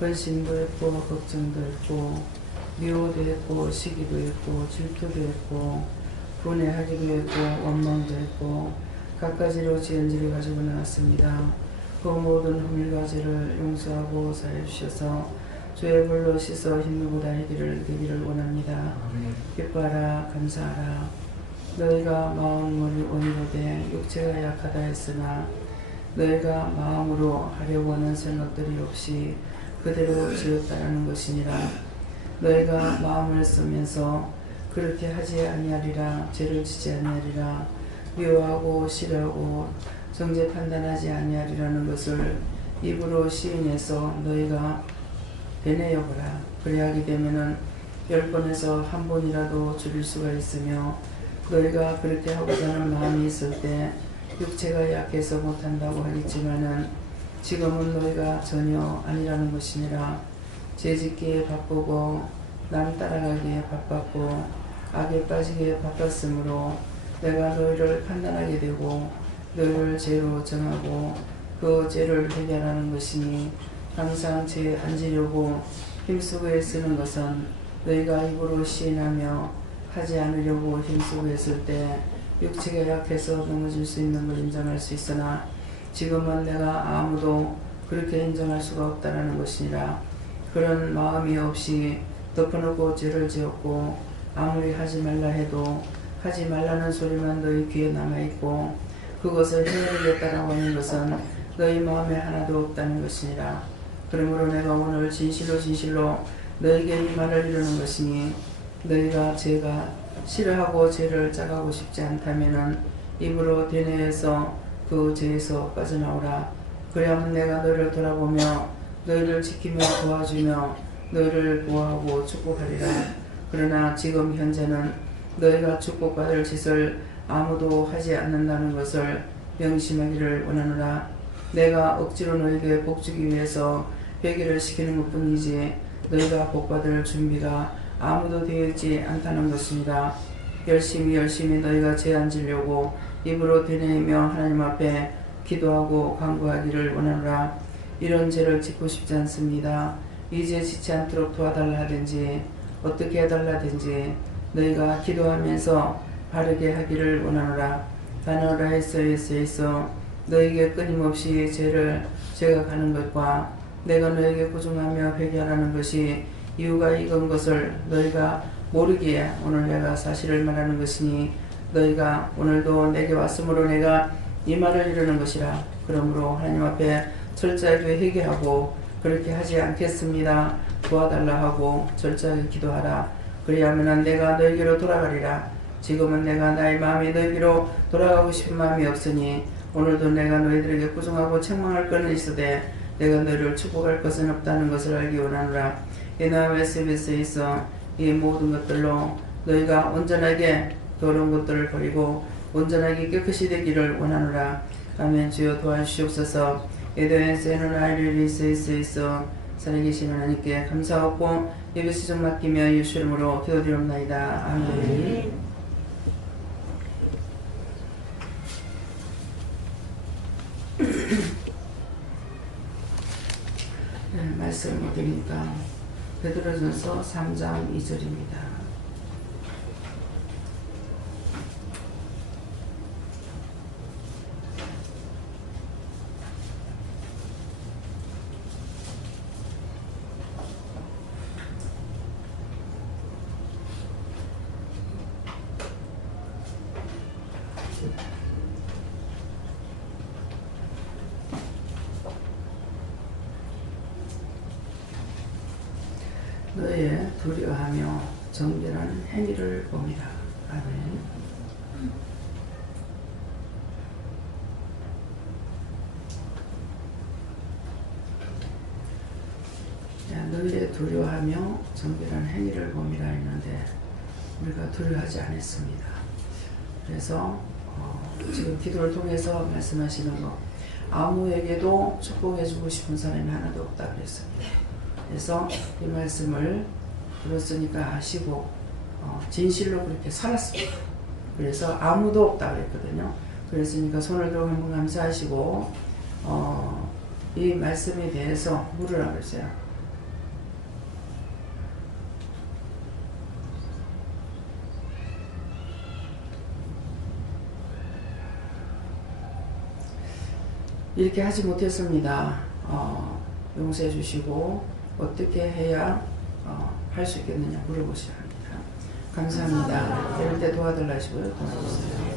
근심도 했고 걱정도 했고 미워도 했고 시기도 했고 질투도 했고 분해하기도 했고 원망도 했고 갖가지로 지은지를 가지고 나왔습니다. 그 모든 흠일과 죄를 용서하고 사해 주셔서 주의 불로 씻어 흰누보다 희기를 되기를 원합니다. 기뻐하라 감사하라. 너희가 마음을 원이로되 육체가 약하다 했으나 너희가 마음으로 하려고 하는 생각들이 없이 그대로 지었다라는 것이니라. 너희가 마음을 쓰면서 그렇게 하지 아니하리라. 죄를 지지 아니하리라. 미워하고 싫어하고 정죄 판단하지 아니하리라는 것을 입으로 시인해서 너희가 되뇌어보라. 그리하게 되면은 10번에서 한 번이라도 줄일 수가 있으며 너희가 그렇게 하고자 하는 마음이 있을 때 육체가 약해서 못한다고 하겠지만은 지금은 너희가 전혀 아니라는 것이니라. 죄짓기에 바쁘고 남 따라가기에 바빴고 악에 빠지기에 바빴으므로 내가 너희를 판단하게 되고 너희를 죄로 정하고 그 죄를 해결하는 것이니 항상 죄 안 지려고 힘쓰고 애쓰는 것은 너희가 입으로 시인하며 하지 않으려고 힘쓰고 했을 때 육체가 약해서 넘어질 수 있는 걸 인정할 수 있으나 지금은 내가 아무도 그렇게 인정할 수가 없다라는 것이니라. 그런 마음이 없이 덮어놓고 죄를 지었고 아무리 하지 말라 해도 하지 말라는 소리만 너희 귀에 남아있고 그것을 해야겠다라고 하는 것은 너희 마음에 하나도 없다는 것이니라. 그러므로 내가 오늘 진실로 너희에게 이 말을 이루는 것이니 너희가 죄가 싫어하고 죄를 짜가고 싶지 않다면은 입으로 되뇌어서 그 죄에서 빠져나오라. 그래야만 내가 너희를 돌아보며 너희를 지키며 도와주며 너희를 보호하고 축복하리라. 그러나 지금 현재는 너희가 축복받을 짓을 아무도 하지 않는다는 것을 명심하기를 원하노라. 내가 억지로 너희에게 복주기 위해서 회개를 시키는 것뿐이지 너희가 복받을 준비가 아무도 되어 있지 않다는 것입니다. 열심히 너희가 죄 안 지려고 입으로 되뇌이며 하나님 앞에 기도하고 간구하기를 원하노라. 이런 죄를 짓고 싶지 않습니다. 이 죄 짓지 않도록 도와달라 하든지 어떻게 해달라든지 너희가 기도하면서 바르게 하기를 원하노라. 다나오라 했어 너희에게 끊임없이 죄가 가는 것과 내가 너희에게 구중하며 회개하라는 것이 이유가 익은 것을 너희가 모르기에 오늘 내가 사실을 말하는 것이니 너희가 오늘도 내게 왔으므로 내가 이 말을 이루는 것이라. 그러므로 하나님 앞에 철저하게 회개하고 그렇게 하지 않겠습니다. 도와달라 하고 철저하게 기도하라. 그리하면 내가 너희에게로 돌아가리라. 지금은 내가 나의 마음이 너희에게로 돌아가고 싶은 마음이 없으니 오늘도 내가 너희들에게 구중하고 책망할 것은 있으되 내가 너희를 축복할 것은 없다는 것을 알기 원하노라. 이나 SBS에 있어 이 모든 것들로 너희가 온전하게 더러운 것들을 버리고 온전하게 깨끗이 되기를 원하노라. 아멘. 주여 도와주시옵소서. 에도엔세는 아이를 있어 살아계신 하나님께 감사하고 예배 수종 맡기며 예수 이름으로 기도드리옵나이다. 아멘. 네, 말씀 어디입니까? 베드로전서 3장 2절입니다. 너의 두려워하며 정결한 행위를 봅니다. 아멘. 너의 두려워하며 정결한 행위를 봅니다 했는데 우리가 두려워하지 않았습니다. 그래서 지금 기도를 통해서 말씀하시는 거 아무에게도 축복해주고 싶은 사람이 하나도 없다 그랬습니다. 그래서 이 말씀을 들었으니까 아시고 진실로 그렇게 살았습니다. 그래서 아무도 없다 그랬거든요. 그랬으니까 손을 들고 한번 감사하시고 이 말씀에 대해서 물으라 그랬어요. 이렇게 하지 못했습니다. 용서해 주시고 어떻게 해야 할 수 있겠느냐 물어보셔야 합니다. 감사합니다. 이럴 때 도와달라 하시고요. 도와주세요.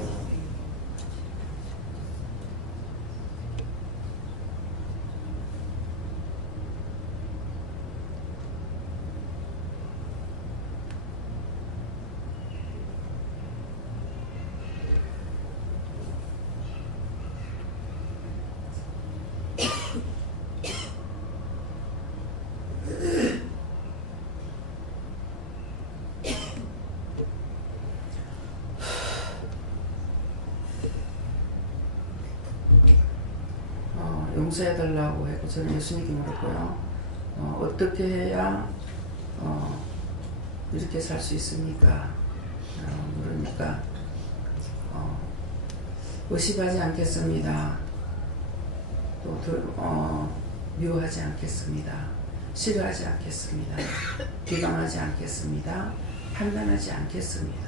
용서해달라고 했고 저는 예수님께 물었고요. 어떻게 해야 이렇게 살 수 있습니까? 물으니까 의심하지 않겠습니다. 또 미워하지 않겠습니다. 싫어하지 않겠습니다. 비방하지 않겠습니다. 판단하지 않겠습니다.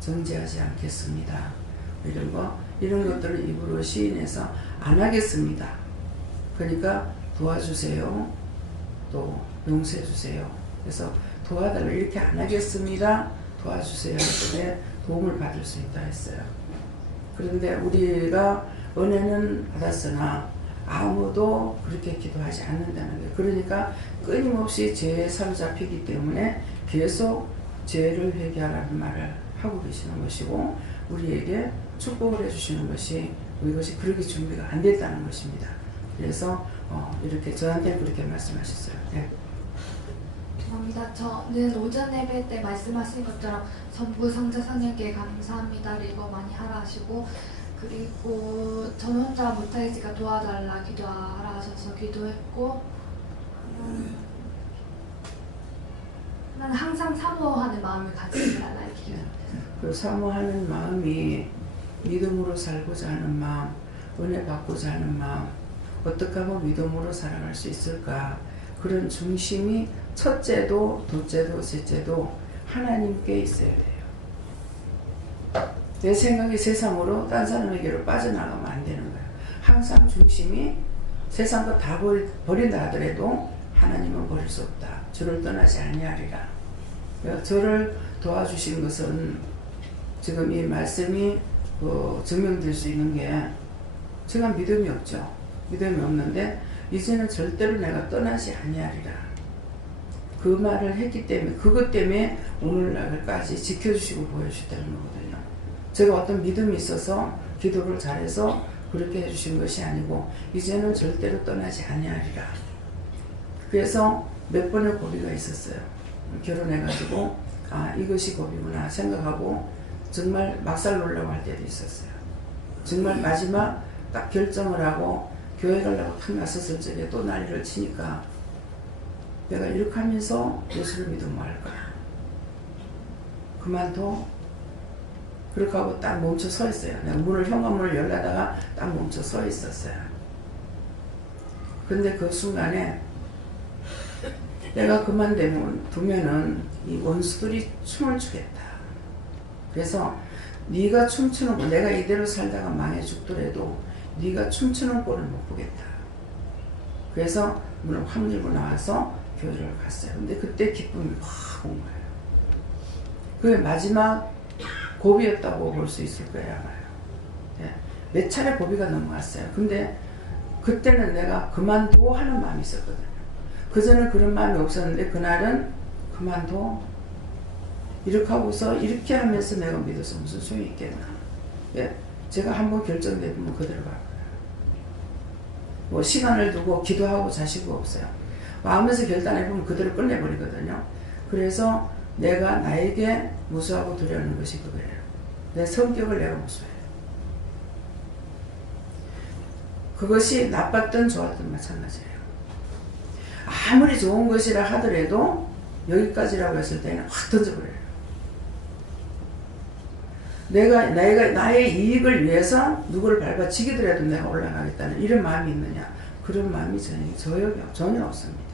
정죄하지 않겠습니다. 이런 것들을 입으로 시인해서 안 하겠습니다. 그러니까 도와주세요. 또 용서해 주세요. 그래서 도와달라 이렇게 안 하겠습니다. 도와주세요. 할 때 도움을 받을 수 있다 했어요. 그런데 우리가 은혜는 받았으나 아무도 그렇게 기도하지 않는다는 거예요. 그러니까 끊임없이 죄에 사로잡히기 때문에 계속 죄를 회개하라는 말을 하고 계시는 것이고 우리에게 축복을 해주시는 것이 이것이 그렇게 준비가 안 됐다는 것입니다. 그래서 이렇게 저한테 그렇게 말씀하셨어요. 네. 죄송합니다. 저는 오전 예배 때 말씀하신 것처럼 전부 성자 성령께 감사합니다를 이거 많이 하라 하시고 그리고 저는 혼자 못하겠으니까 도와달라 기도하라 하셔서 기도했고 난 항상 사모하는 마음을 가지지 말라 이렇게 그 사모하는 마음이 믿음으로 살고자 하는 마음, 은혜 받고자 하는 마음, 어떻게 하면 믿음으로 살아갈 수 있을까? 그런 중심이 첫째도, 둘째도, 셋째도 하나님께 있어야 돼요. 내 생각이 세상으로 딴 사람에게로 빠져나가면 안 되는 거예요. 항상 중심이 세상 거 다 버린다 하더라도 하나님은 버릴 수 없다. 저를 떠나지 아니하리라. 저를 도와주신 것은 지금 이 말씀이 증명될 수 있는 게 제가 믿음이 없죠. 믿음이 없는데 이제는 절대로 내가 떠나지 아니하리라. 그 말을 했기 때문에 그것 때문에 오늘날까지 지켜주시고 보여주셨다는 거거든요. 제가 어떤 믿음이 있어서 기도를 잘해서 그렇게 해주신 것이 아니고 이제는 절대로 떠나지 아니하리라. 그래서 몇 번의 고비가 있었어요. 결혼해가지고 이것이 고비구나 생각하고 정말 막살 놀라고 할 때도 있었어요. 정말 마지막 딱 결정을 하고 교회 가려고 탁 나섰을 적에 또 난리를 치니까 내가 이렇게 하면서 예수를 믿으면 뭐 할까? 그만둬? 그렇게 하고 딱 멈춰 서 있어요. 내가 현관문을 열려다가 딱 멈춰 서 있었어요. 근데 그 순간에 내가 두면은 이 원수들이 춤을 추겠다. 그래서 네가 춤추는 거, 내가 이대로 살다가 망해 죽더라도 네가 춤추는 꼴을 못 보겠다. 그래서 문을 확 열고 나와서 교회를 갔어요. 근데 그때 기쁨이 확 온 거예요. 그게 마지막 고비였다고 볼 수 있을 거예요, 아마요. 네. 몇 차례 고비가 넘어갔어요. 근데 그때는 내가 그만둬 하는 마음이 있었거든요. 그전엔 그런 마음이 없었는데 그날은 그만둬. 이렇게 하고서 이렇게 하면서 내가 믿어서 무슨 소용이 있겠나. 예? 제가 한번 결정되면 그대로 갈 거예요. 뭐 시간을 두고 기도하고 자시고 없어요. 마음에서 결단해보면 그대로 끝내버리거든요. 그래서 내가 나에게 무수하고 두려운 것이 그거예요. 내 성격을 내가 무수해요. 그것이 나빴든 좋았든 마찬가지예요. 아무리 좋은 것이라 하더라도 여기까지라고 했을 때는 확 던져버려요. 내가 나의 이익을 위해서 누구를 밟아 치기더라도 내가 올라가겠다는 이런 마음이 있느냐? 그런 마음이 전혀 없습니다.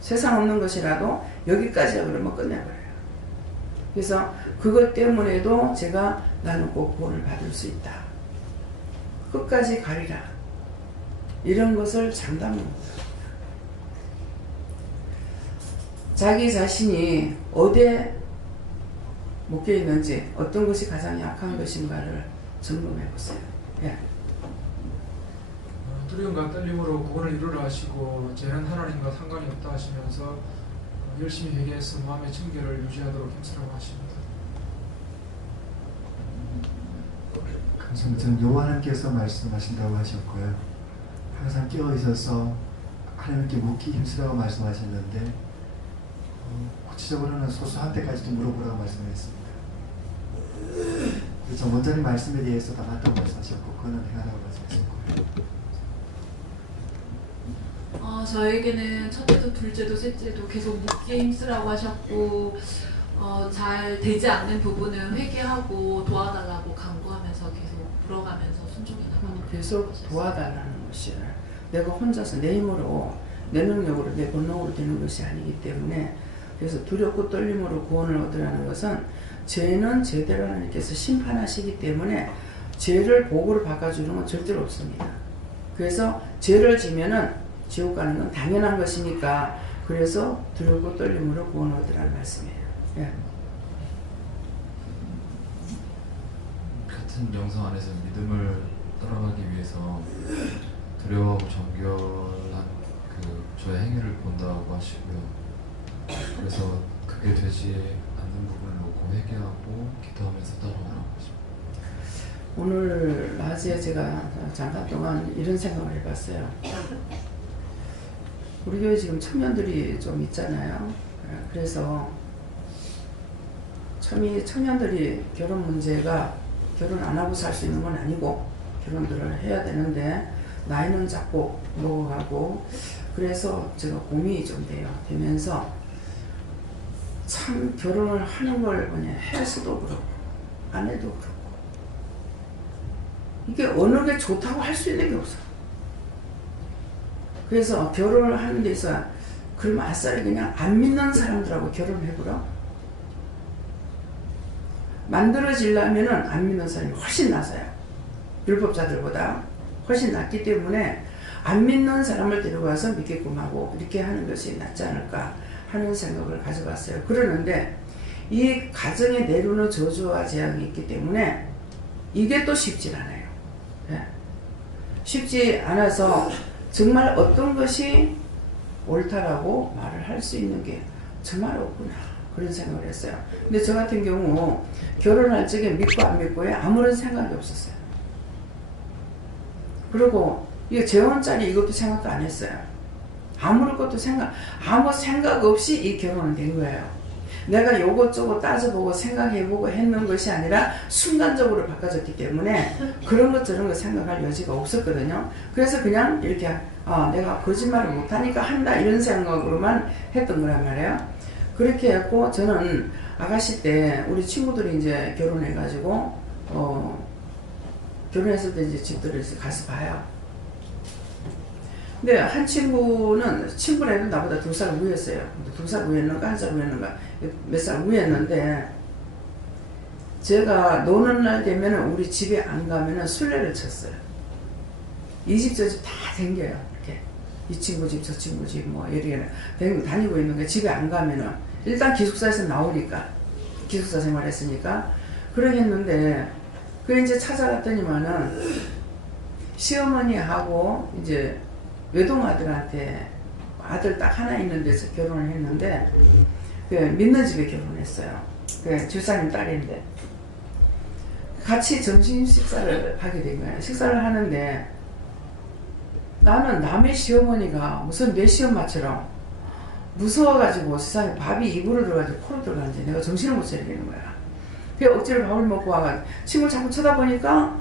세상 없는 것이라도 여기까지야 그러면 끝내버려요. 그래서 그것 때문에도 제가 나는 꼭 구원을 받을 수 있다. 끝까지 가리라. 이런 것을 장담을 못합니다. 자기 자신이 어디에 묶여 있는지, 어떤 것이 가장 약한 것인가를 점검해 보세요. 예. 두려움과 떨림으로 구원을 이루라 하시고 죄는 하나님과 상관이 없다 하시면서 열심히 회개해서 마음의 청결을 유지하도록 힘쓰라고 하십니다. 감사합니다. 요한님께서 말씀하신다고 하셨고요. 항상 깨어 있어서 하나님께 묻기 힘쓰라고 말씀하셨는데 구체적으로는 소소한 때까지도 물어보라고 말씀하셨습니다. 그래서 원장님 말씀에 대해서 다 맞다고 말씀하셨고 그거는 행하라고 말씀하셨고요. 저에게는 첫째도 둘째도 셋째도 계속 묻기에 힘쓰라고 하셨고 잘 되지 않는 부분은 회개하고 도와달라고 간구하면서 계속 물어가면서 순종해 나가는 계속 도와달라는 것이 내가 혼자서 내 힘으로 내 능력으로 내 본능으로 되는 것이 아니기 때문에 그래서 두렵고 떨림으로 구원을 얻으라는 것은 죄는 제대로 하나님께서 심판하시기 때문에 죄를 복으로 바꿔주는 건 절대로 없습니다. 그래서 죄를 지면은 지옥 가는 건 당연한 것이니까 그래서 두렵고 떨림으로 구원을 얻으라는 말씀이에요. 예. 같은 영성 안에서 믿음을 따라가기 위해서 두려워하고 정결한 그 저의 행위를 본다고 하시고요. 그래서 그게 되지 않는 부분을 놓고 회개하고 기도하면서 따라오라고 하십니다. 오늘 낮에 제가 잠깐 동안 이런 생각을 해봤어요. 우리 교회 지금 청년들이 좀 있잖아요. 그래서 청년들이 결혼 문제가 결혼 안 하고 살 수 있는 건 아니고 결혼들을 해야 되는데 나이는 자꾸 먹어가고 그래서 제가 고민이 좀 되면서 참 결혼을 하는 걸 그냥 해서도 그렇고 안 해도 그렇고 이게 어느 게 좋다고 할 수 있는 게 없어. 그래서 결혼을 하는 데서 그러면 아싸리 그냥 안 믿는 사람들하고 결혼을 해보라. 만들어지려면은 안 믿는 사람이 훨씬 낫아요. 율법자들보다 훨씬 낫기 때문에 안 믿는 사람을 데려가서 믿게끔 하고 이렇게 하는 것이 낫지 않을까 하는 생각을 가져봤어요. 그러는데 이 가정에 내려오는 저주와 재앙이 있기 때문에 이게 또 쉽지 않아요. 네. 쉽지 않아서 정말 어떤 것이 옳다라고 말을 할 수 있는 게 정말 없구나 그런 생각을 했어요. 근데 저 같은 경우 결혼할 적에 믿고 안 믿고에 아무런 생각이 없었어요. 그리고 이거 재혼짜리 이것도 생각도 안 했어요. 아무것도 아무 생각 없이 이 결혼은 된 거예요. 내가 요것저것 따져보고 생각해보고 했는 것이 아니라 순간적으로 바꿔졌기 때문에 그런 것 저런 거 생각할 여지가 없었거든요. 그래서 그냥 이렇게 내가 거짓말을 못하니까 한다 이런 생각으로만 했던 거란 말이에요. 그렇게 했고 저는 아가씨 때 우리 친구들이 이제 결혼해가지고 결혼했을 때 이제 집들을 가서 봐요. 근데 한 친구라도 나보다 2살 위였어요. 2살 위였는가 1살 위였는가 몇 살 위였는데 제가 노는 날 되면 우리 집에 안 가면은 술래를 쳤어요. 이 집 저 집 다 댕겨요. 이렇게 이 친구 집 저 친구 집 뭐 이렇게 다니고 있는 게 집에 안 가면은 일단 기숙사에서 나오니까 기숙사 생활했으니까 그러겠는데 그 이제 찾아갔더니만은 시어머니하고 이제 외동아들한테 아들 딱 하나 있는 데서 결혼을 했는데 그 믿는 집에 결혼했어요. 그 집사님 딸인데 같이 점심 식사를 하게 된 거예요. 식사를 하는데 나는 남의 시어머니가 무슨 내 시엄마처럼 무서워가지고 세상에 밥이 입으로 들어가지고 코로 들어가는지 내가 정신을 못 차리겠는 거야. 그래서 억지로 밥을 먹고 와가지고 친구를 자꾸 쳐다보니까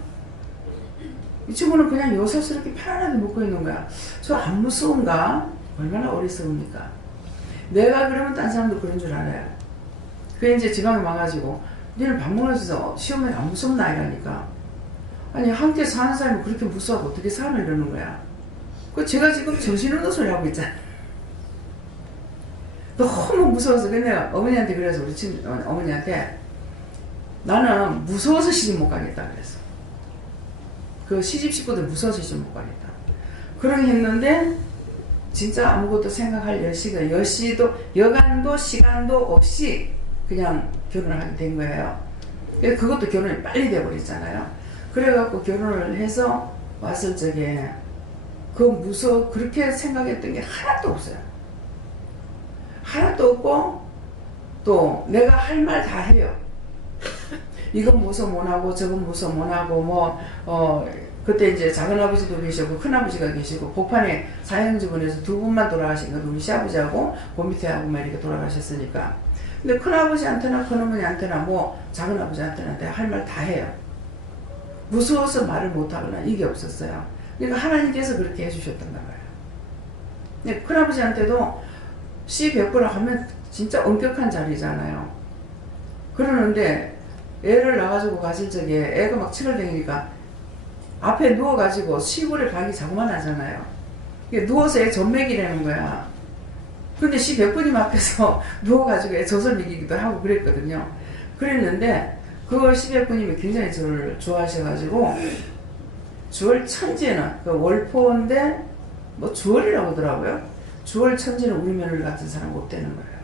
이 친구는 그냥 요사스럽게 편안하게 먹고 있는 거야. 저 안 무서운가? 얼마나 어리석습니까? 내가 그러면 딴 사람도 그런 줄 알아요. 그게 이제 지방에 와가지고 너는 밥 먹으면서 시어머니 안 무섭나? 이러니까 아니 함께 사는 사람이 그렇게 무서워하고 어떻게 살아? 이러는 거야. 그 제가 지금 정신없는 소리 하고 있잖아. 너무 무서워서 근데 어머니한테 그래서 우리 어머니한테 나는 무서워서 시집 못 가겠다 그랬어. 그 시집 식구들 무서워서 시집 못 가겠다. 그런 했는데 진짜 아무것도 생각할 여시도 여간도 시간도 없이 그냥 결혼을 하게 된 거예요. 그것도 결혼이 빨리 돼버렸잖아요. 그래갖고 결혼을 해서 왔을 적에 그렇게 생각했던 게 하나도 없어요. 하나도 없고 또 내가 할 말 다 해요. 이건 무서 못하고 저건 무서 못하고 그때 이제 작은아버지도 계시고 큰아버지가 계시고 복판에 사형주분에서 두 분만 돌아가신 건 우리 시아버지하고 고밑에하고 막 이렇게 돌아가셨으니까. 근데 큰아버지한테나 큰어머니한테나 작은아버지한테나 내가 할 말 다 해요. 무서워서 말을 못하거나 이게 없었어요. 그러니까 하나님께서 그렇게 해주셨던가 봐요. 근데 큰아버지한테도 시 100%라 하면 진짜 엄격한 자리잖아요. 그러는데 애를 낳아가지고 가실 적에 애가 막 치글댕이니까 앞에 누워가지고 시골에 방이 자고만 하잖아요. 누워서 애 젖먹이라는 거야. 근데 시 100분님 앞에서 누워가지고 애 젖을 먹이기도 하고 그랬거든요. 그랬는데 그 시 100분님이 굉장히 저를 좋아하셔가지고 주월 천지에는 월포인데 주월이라고 하더라고요. 주월 천지는 우리 며느리 같은 사람 못 되는 거예요.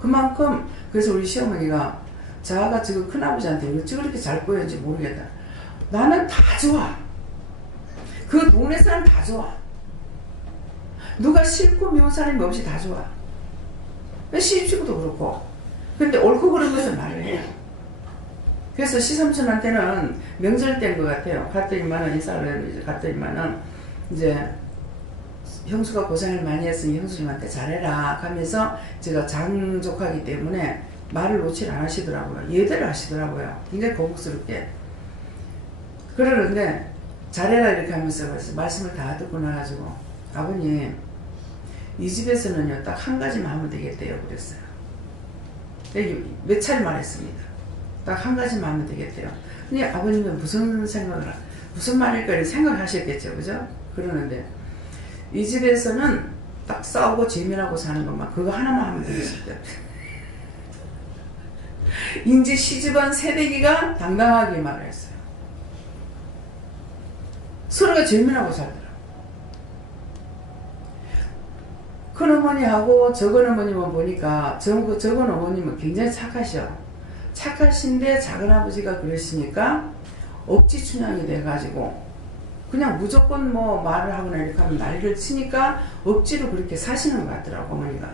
그만큼 그래서 우리 시어머니가 자가 지금 큰아버지한테 어찌 그렇게 잘 보였는지 모르겠다. 나는 다 좋아. 그 동네 사람 다 좋아. 누가 싫고 미운 사람이 없이 다 좋아. 시집치고도 그렇고. 근데 옳고 그른 것을 말을 해요. 그래서 시삼촌한테는 명절 때인 것 같아요. 갔더니만은 인사를 갔더니만은 이제 형수가 고생을 많이 했으니 형수님한테 잘해라 하면서 제가 장족하기 때문에 말을 놓칠 안 하시더라고요. 예대를 하시더라고요. 굉장히 거북스럽게. 그러는데 잘해라 이렇게 하면서 말씀을 다 듣고 나가지고 아버님 이 집에서는요 딱 한 가지만 하면 되겠대요 그랬어요. 몇 차례 말했습니다. 딱 한 가지만 하면 되겠대요. 근데 아버님은 무슨 말일까 이렇게 생각하셨겠죠. 그죠? 그러는데 이 집에서는 딱 싸우고 재미나고 사는 것만 그거 하나만 하면 되겠습니다. 인지 시집안 새내기가 당당하게 말을 했어요. 서로가 재미나고 살더라. 큰어머니하고 적은어머님은 보니까 적은어머님은 굉장히 착하셔. 착하신데 작은아버지가 그러시니까 억지 춘향이 돼가지고 그냥 무조건 말을 하거나 이렇게 하면 난리를 치니까 억지로 그렇게 사시는 것 같더라고 어머니가.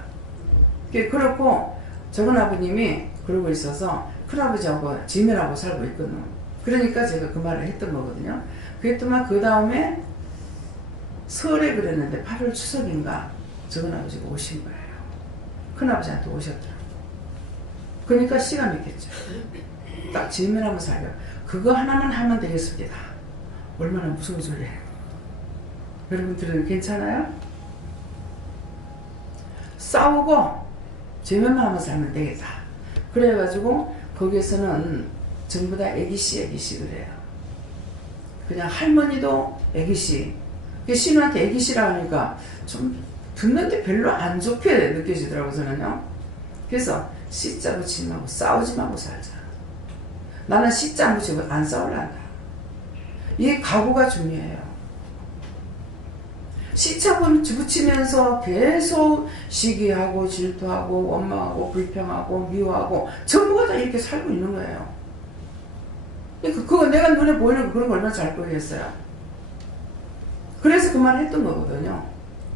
그렇고 적은아버님이 그러고 있어서 큰아버지하고 지면하고 살고 있거든요. 그러니까 제가 그 말을 했던 거거든요. 그랬더만 그 다음에 설에 그랬는데 8월 추석인가 적은아버지가 오신 거예요. 큰아버지한테 오셨더라고요. 그러니까 씨가 맺겠죠. 딱 지면하면 살려. 그거 하나만 하면 되겠습니다. 얼마나 무서운 소리예요. 여러분들은 괜찮아요? 싸우고 제면만 하면 살면 되겠다. 그래가지고 거기에서는 전부 다 애기씨 그래요. 그냥 할머니도 애기씨. 신우한테 애기씨라 하니까 좀 듣는데 별로 안 좋게 느껴지더라고요 저는요. 그래서 씨자 붙이지 말고 싸우지 말고 살자. 나는 씨자 붙이고 안 싸우란다. 이 각오가 중요해요. 씨자 붙이면서 계속 시기하고 질투하고 원망하고 불평하고 미워하고 전부가 다 이렇게 살고 있는 거예요. 그거 내가 눈에 보이는 거 그런 거 얼마나 잘 보이겠어요. 그래서 그 말을 했던 거거든요.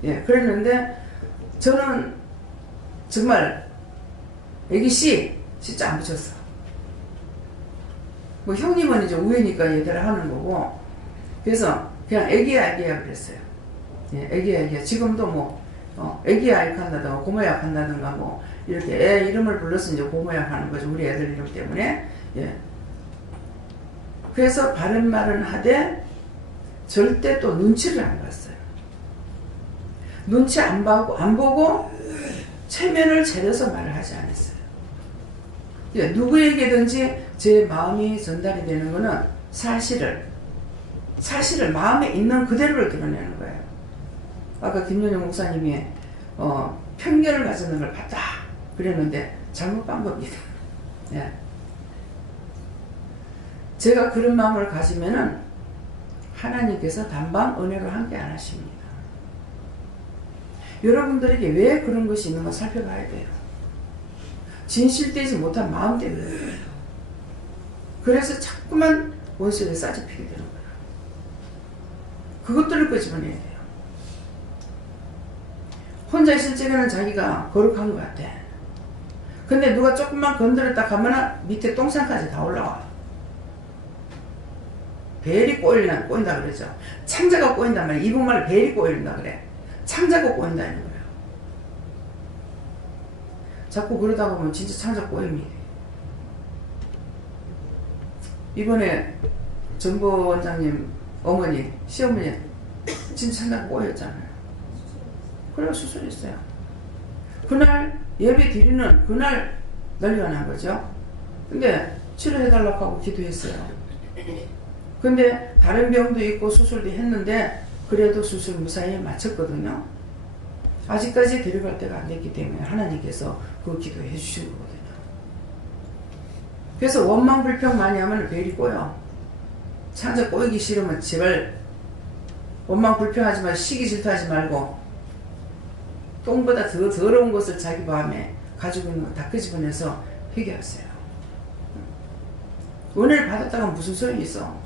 예, 그랬는데 저는 정말 애기씨 진짜 안 붙였어. 형님은 이제 우애니까 얘들을 하는 거고 그래서 그냥 애기야 그랬어요. 예, 애기야 지금도 애기야 이렇게 한다든가 고모야 한다든가 이렇게 애 이름을 불러서 이제 고모야 하는 거죠. 우리 애들 이름 때문에. 예. 그래서 바른 말은 하되 절대 또 눈치를 안 봤어요. 눈치 안 보고 체면을 차려서 말을 하지 않았어요. 예, 누구에게든지 제 마음이 전달이 되는 거는 사실을 마음에 있는 그대로를 드러내는 거예요. 아까 김연영 목사님이 편견을 가지는 걸 봤다 그랬는데 잘못 본 겁니다. 예. 제가 그런 마음을 가지면은 하나님께서 단방 은혜로 함께 안 하십니다. 여러분들에게 왜 그런 것이 있는 거 살펴봐야 돼요. 진실되지 못한 마음 때문에 그래요. 그래서 자꾸만 원수에게 싸잡히게 되는 거예요. 그것들을 끄집어내야 돼요. 혼자 있을 적에는 자기가 거룩한 것 같아. 근데 누가 조금만 건드렸다 하면 밑에 똥산까지 다 올라와. 벨이 꼬인다 그러죠. 창자가 꼬인단 말이야. 이북말로 벨이 꼬인다 그래. 창자가 꼬인다는 거예요. 자꾸 그러다 보면 진짜 창자 꼬입니다. 이번에 정보 원장님 어머니, 시어머니 진짜 창자가 꼬였잖아요. 그래서 수술했어요. 그날 예배 드리는 그날 난리가 난 거죠. 근데 치료해달라고 하고 기도했어요. 근데 다른 병도 있고 수술도 했는데 그래도 수술 무사히 마쳤거든요. 아직까지 데려갈 때가 안 됐기 때문에 하나님께서 그 기도해 주신 거거든요. 그래서 원망 불평 많이 하면 벨이 꼬여. 창자 꼬이기 싫으면 제발 원망 불평하지 말고 시기 질투하지 말고 똥보다 더 더러운 것을 자기 마음에 가지고 있는 거 다 끄집어내서 회개하세요. 은혜를 받았다가 무슨 소용이 있어.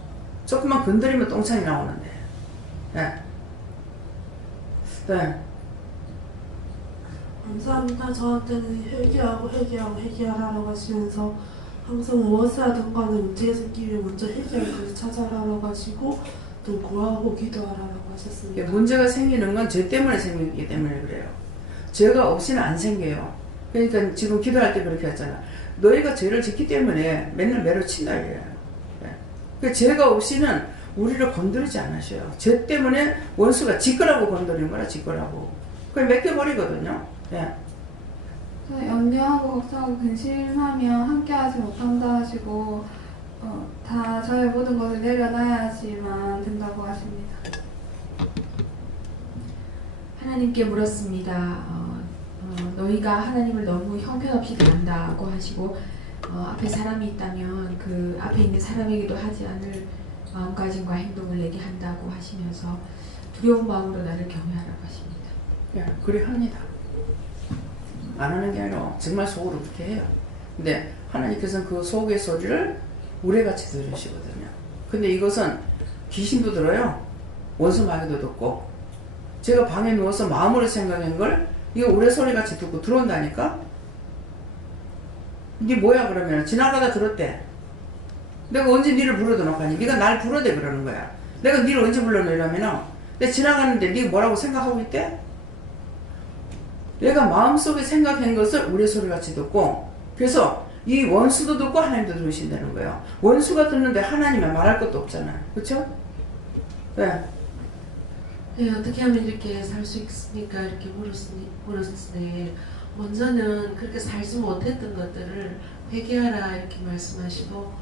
조금만 건드리면 똥창이 나오는데. 네. 네. 감사합니다. 저한테는 회개하라고 하시면서 항상 무엇을 하든 간에 문제가 생기면 먼저 해결을 찾아라라고 하시고 또 구하고 기도하라고 하셨습니다. 문제가 생기는 건 죄 때문에 생기기 때문에 그래요. 죄가 없이는 안 생겨요. 그러니까 지금 기도할 때 그렇게 했잖아. 너희가 죄를 짓기 때문에 맨날 매로 친다 이래요. 그 죄가 없이는 우리를 건드리지 않으셔요. 죄 때문에 원수가 지거라고 건드리는 거라 지거라고. 그걸 맡겨버리거든요. 예. 염려하고 걱정하고 근심하며 함께하지 못한다 하시고 다 저의 모든 것을 내려놔야지만 된다고 하십니다. 하나님께 물었습니다. 너희가 하나님을 너무 형편없이 대한다고 하시고 앞에 사람이 있다면 그 앞에 있는 사람에게도 하지 않을 마음가짐과 행동을 내게 한다고 하시면서 두려운 마음으로 나를 경외하라고 하십니다. 예, 그래 합니다. 안 하는 게 아니라 정말 속으로 그렇게 해요. 근데 하나님께서는 그 속의 소리를 우레같이 들으시거든요. 근데 이것은 귀신도 들어요. 원수 마귀도 듣고. 제가 방에 누워서 마음으로 생각한 걸 이거 우레 소리같이 듣고 들어온다니까? 이게 뭐야 그러면 지나가다 들었대. 내가 언제 니를 불러도 놓고하니 네가 날 불러대 그러는 거야. 내가 니를 언제 불러놓 이러면은 내가 지나가는데 네가 뭐라고 생각하고 있대? 내가 마음속에 생각한 것을 우레 소리같이 듣고 그래서 이 원수도 듣고 하나님도 들으신다는 거예요. 원수가 듣는데 하나님은 말할 것도 없잖아요. 그렇죠? 네. 네, 어떻게 하면 이렇게 살 수 있습니까? 이렇게 물었을 먼저는 그렇게 살지 못했던 것들을 회개하라 이렇게 말씀하시고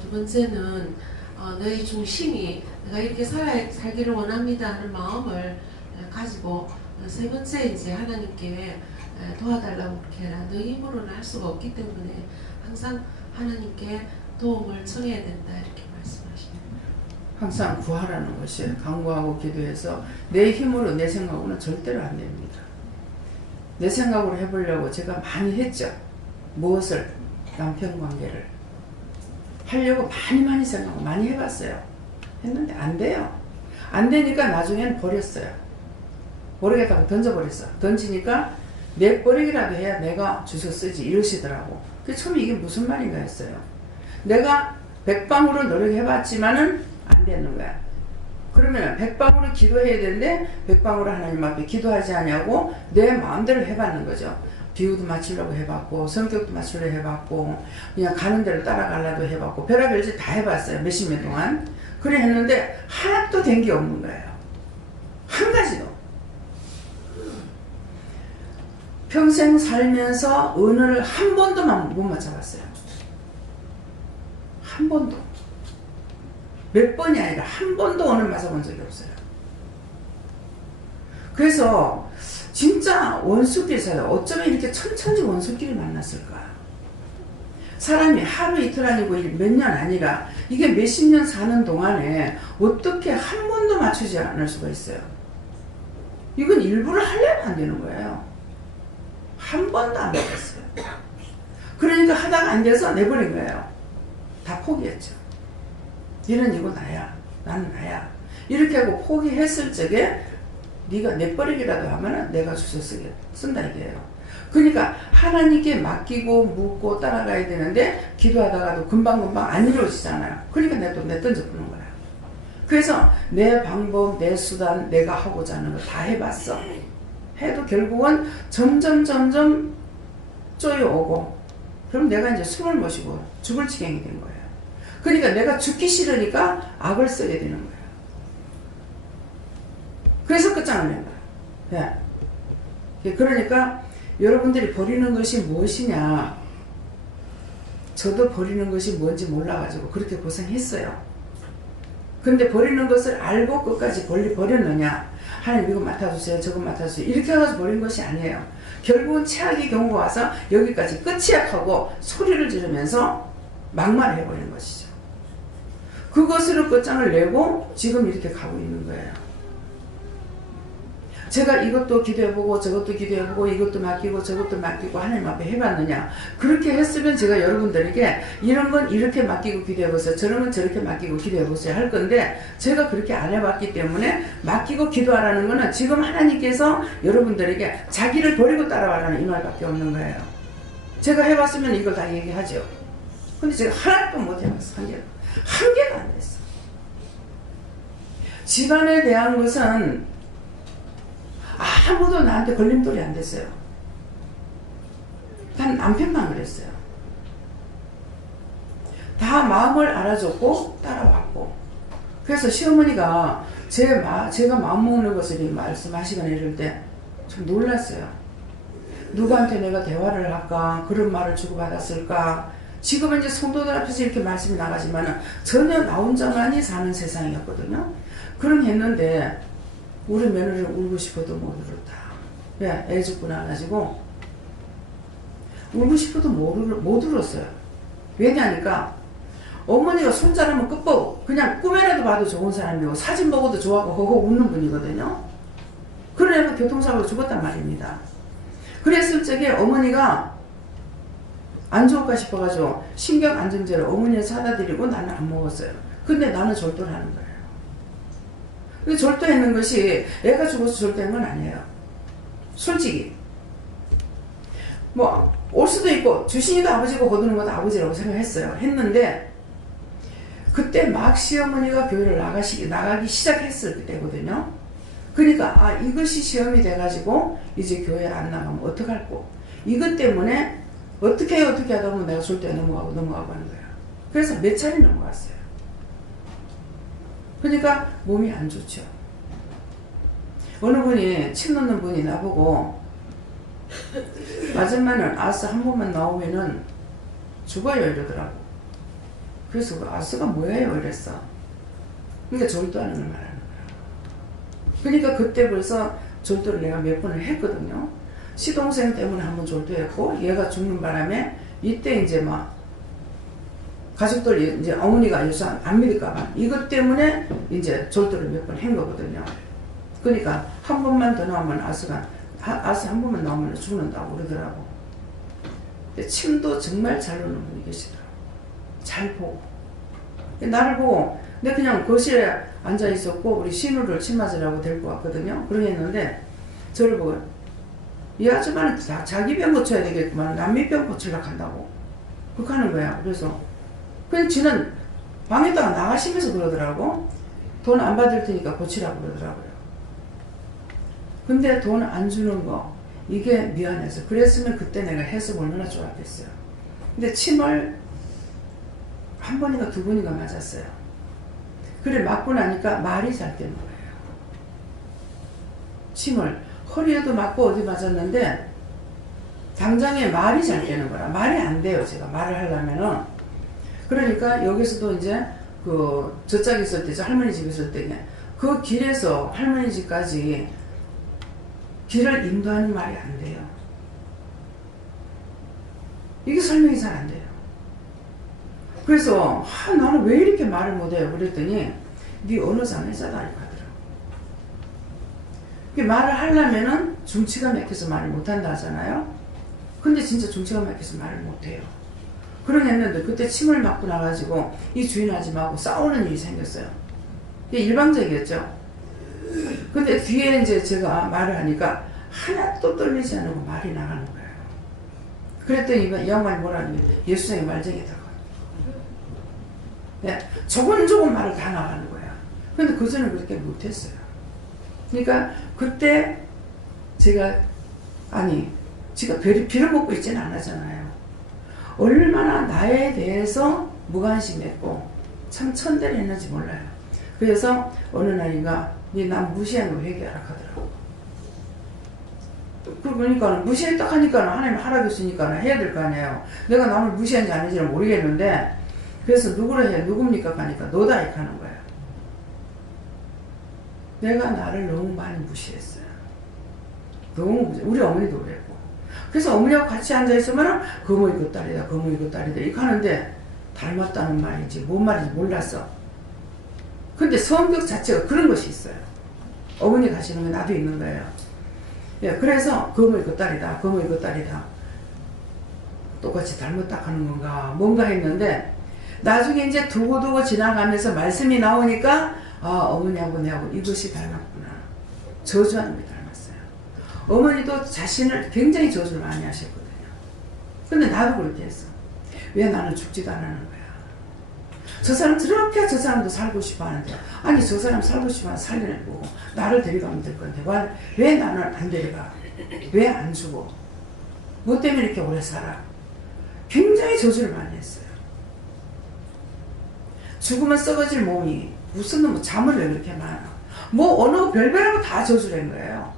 두 번째는 너희 중심이 내가 이렇게 살기를 원합니다 하는 마음을 가지고 세 번째 이제 하나님께 도와달라고 그렇게 해라. 너희 힘으로는 할 수가 없기 때문에 항상 하나님께 도움을 청해야 된다 이렇게 말씀하십니다. 항상 구하라는 것이 간구하고 기도해서 내 힘으로 내 생각으로는 절대로 안 됩니다. 내 생각으로 해보려고 제가 많이 했죠. 무엇을? 남편 관계를 하려고 많이 생각하고 많이 해봤어요. 했는데 안 돼요. 안 되니까 나중엔 버렸어요. 모르겠다고 던져버렸어. 던지니까 내버리기라도 해야 내가 주워 쓰지 이러시더라고. 그래서 처음에 이게 무슨 말인가 했어요. 내가 백방으로 노력해봤지만은 안 되는 거야. 그러면 백방으로 기도해야 되는데 백방으로 하나님 앞에 기도하지 않냐고 내 마음대로 해봤는 거죠. 비유도 맞추려고 해봤고 성격도 맞추려고 해봤고 그냥 가는 대로 따라가려고 해봤고 별의별 짓 다 해봤어요. 몇십 년 동안. 그래 했는데 하나도 된 게 없는 거예요. 한 가지도. 평생 살면서 은혜를 한 번도 못 맞춰봤어요. 한 번도. 몇 번이 아니라 한 번도 은혜를 맞아본 적이 없어요. 그래서 진짜 원수끼리 살아요. 어쩌면 이렇게 천천히 원수끼리 만났을까. 사람이 하루 이틀 아니고 몇 년 아니라 이게 몇십 년 사는 동안에 어떻게 한 번도 맞추지 않을 수가 있어요. 이건 일부러 하려면 안 되는 거예요. 한 번도 안 맞았어요. 그러니까 하다가 안 돼서 내버린 거예요. 다 포기했죠. 얘는 이거 나야. 나는 나야. 이렇게 하고 포기했을 적에 네가 내버리기라도 하면은 내가 주워 쓴다 이게요. 그러니까 하나님께 맡기고 묻고 따라가야 되는데 기도하다가도 금방금방 안 이루어지잖아요. 그러니까 내가 또 던져보는 거예요. 그래서 내 방법, 내 수단, 내가 하고자 하는 거 다 해봤어. 해도 결국은 점점 쪼여오고 그럼 내가 이제 숨을 못 쉬고 죽을 지경이 된 거예요. 그러니까 내가 죽기 싫으니까 악을 쓰게 되는 거예요. 그래서 끝장을 낸 거예요. 예. 그러니까 여러분들이 버리는 것이 무엇이냐, 저도 버리는 것이 뭔지 몰라가지고 그렇게 고생했어요. 근데 버리는 것을 알고 끝까지 버렸느냐, 하나님 이거 맡아주세요, 저거 맡아주세요 이렇게 해가지고 버린 것이 아니에요. 결국은 최악의 경우가 와서 여기까지 끝이야 하고 소리를 지르면서 막말해버린 것이죠. 그것으로 끝장을 내고 지금 이렇게 가고 있는 거예요. 제가 이것도 기도해보고 저것도 기도해보고 이것도 맡기고 저것도 맡기고 하나님 앞에 해봤느냐. 그렇게 했으면 제가 여러분들에게 이런 건 이렇게 맡기고 기도해보세요, 저런 건 저렇게 맡기고 기도해보세요 할 건데 제가 그렇게 안 해봤기 때문에 맡기고 기도하라는 거는 지금 하나님께서 여러분들에게 자기를 버리고 따라와라는 이 말밖에 없는 거예요. 제가 해봤으면 이걸 다 얘기하죠. 근데 제가 하나도 못 해봤어. 한 개도 안 됐어. 집안에 대한 것은 아무도 나한테 걸림돌이 안 됐어요. 단 남편만 그랬어요. 다 마음을 알아줬고 따라왔고. 그래서 시어머니가 제가 마음먹는 것을 말씀하시거나 이럴 때 좀 놀랐어요. 누구한테 내가 대화를 할까, 그런 말을 주고받았을까. 지금은 이제 성도들 앞에서 이렇게 말씀이 나가지만은 전혀 나 혼자만이 사는 세상이었거든요. 그럼 했는데 우리 며느리를 울고 싶어도 못 울었다. 왜? 애 죽고 나가지고 울고 싶어도 못 울었어요. 왜냐니까 어머니가 손자라면 끝보고 그냥 꿈에라도 봐도 좋은 사람이고 사진 보고도 좋아하고 허허 웃는 분이거든요. 그런 애가 교통사고로 죽었단 말입니다. 그랬을 적에 어머니가 안 좋을까 싶어가지고 신경안정제를 어머니에 사다 드리고 나는 안 먹었어요. 근데 나는 절도를 하는 거예요. 근데 절도했는 것이 애가 죽어서 절도한 건 아니에요. 솔직히 뭐 올 수도 있고 주신이도 아버지고 거두는 것도 아버지라고 생각했어요. 했는데 그때 막 시어머니가 교회를 나가기 시작했을 때거든요. 그러니까 이것이 시험이 돼가지고 이제 교회 안 나가면 어떡할꼬. 이것 때문에 어떻게 하다 보면 내가 절도에 넘어가고 하는 거예요. 그래서 몇 차례 넘어갔어요. 그러니까 몸이 안 좋죠. 어느 분이 침 놓는 분이 나보고 아줌마는 아스 한 번만 나오면은 죽어요 이러더라고. 그래서 그 아스가 뭐예요 이랬어. 그러니까 절도하는 걸 말하는 거야. 그러니까 그때 벌써 절도를 내가 몇 번을 했거든요. 시동생 때문에 한 번 절도했고 얘가 죽는 바람에 이때 이제 막 가족들 이제 어머니가 요새 안 믿을까봐 이것 때문에 이제 절도를 몇 번 한 거거든요. 그러니까 한 번만 더 나오면 아스 한 번만 나오면 죽는다고 그러더라고. 침도 정말 잘 놓는 분이 계시더라고. 잘 보고. 나를 보고 내가 그냥 거실에 앉아 있었고 우리 신우를 침 맞으라고 데리고 왔거든요. 그러겠는데 저를 보고 이 아줌마는 자기 병 고쳐야 되겠구만 남의 병 고치려고 한다고 그렇게 하는 거야. 그래서 그냥 지는 방에다가 나가시면서 그러더라고. 돈 안 받을 테니까 고치라고 그러더라고요. 근데 돈 안 주는 거 이게 미안해서 그랬으면 그때 내가 해서 얼마나 좋았겠어요. 근데 침을 한 번인가 두 번인가 맞았어요. 그래 맞고 나니까 말이 잘 되는 거예요. 침을 허리에도 맞고 어디 맞았는데 당장에 말이 잘 되는 거라. 말이 안 돼요. 제가 말을 하려면은. 그러니까 여기서도 이제 저 짝에 있을 때 할머니 집에 있을 때 그 길에서 할머니 집까지 길을 인도하는 말이 안 돼요. 이게 설명이 잘 안 돼요. 그래서 나는 왜 이렇게 말을 못해요? 그랬더니 네 언어 장애자다 이렇게 하더라고. 말을 하려면은 중치가 막혀서 말을 못한다 하잖아요. 근데 진짜 중치가 막혀서 말을 못해요. 그러겠는데 그때 침을 맞고 나가지고 이 주인 아줌마하고 싸우는 일이 생겼어요. 이게 일방적이었죠. 근데 뒤에 이제 제가 말을 하니까 하나도 떨리지 않고 말이 나가는 거예요. 그랬더니 이 양반이 뭐라는 게 예수장이 말쟁이다고. 네, 조금 말을 다 나가는 거야. 근데 그전에 그렇게 못했어요. 그러니까 그때 제가 지가 빌어먹고 있지는 않았잖아요. 얼마나 나에 대해서 무관심했고 참 천대를 했는지 몰라요. 그래서 어느 날인가 네 남 무시한 거 회개하라 하더라고. 그러니까 무시했다 하니까 하나님 하라겠으니까 해야 될 거 아니에요. 내가 남을 무시한지 아닌지는 모르겠는데 그래서 누구를 해? 누굽니까? 하니까 너다 이렇게 하는 거예요. 내가 나를 너무 많이 무시했어요. 너무 우리 어머니도 그랬고. 그래서 어머니하고 같이 앉아있으면 거모 이거 딸이다 거모 이거 딸이다 이렇게 하는데 닮았다는 말인지 뭔 말인지 몰랐어. 근데 성격 자체가 그런 것이 있어요. 어머니 가시는 게 나도 있는 거예요. 예, 그래서 거모 이거 딸이다 거모 이거 딸이다 똑같이 닮았다 하는 건가 뭔가 했는데 나중에 이제 두고두고 지나가면서 말씀이 나오니까 어머니하고 내하고 이것이 닮았구나. 저주하는 게 닮았어요. 어머니도 자신을 굉장히 저주를 많이 하셨거든요. 근데 나도 그렇게 했어. 왜 나는 죽지도 않는 거야. 저 사람 저렇게 저 사람도 살고 싶어 하는데 아니 저 사람 살고 싶어 하는 살려내고 나를 데려가면 될 건데 왜 나는 안 데려가. 왜 안 죽어. 뭐 때문에 이렇게 오래 살아. 굉장히 저주를 많이 했어요. 죽으면 썩어질 몸이 무슨 놈 잠을 왜 그렇게 많아. 뭐 어느 별별하고 다 저주를 한 거예요.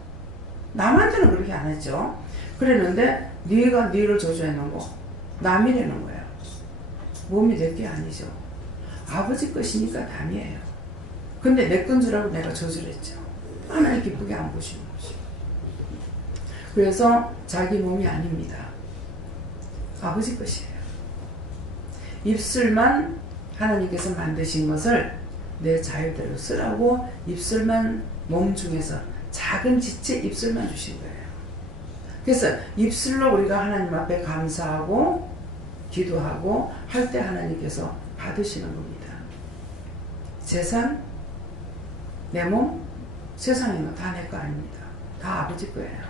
남한테는 그렇게 안 했죠. 그랬는데 네가 네를 저주해 놓은 거 남이라는 거예요. 몸이 내 게 아니죠. 아버지 것이니까 남이에요. 근데 내 건 줄 알고 내가 저주를 했죠. 하나님 기쁘게 안 보시는 거죠. 그래서 자기 몸이 아닙니다. 아버지 것이에요. 입술만 하나님께서 만드신 것을 내 자유대로 쓰라고 입술만 몸 중에서 작은 지체 입술만 주신 거예요. 그래서 입술로 우리가 하나님 앞에 감사하고 기도하고 할 때 하나님께서 받으시는 겁니다. 재산, 내 몸, 세상에는 다 내 거 아닙니다. 다 아버지 거예요.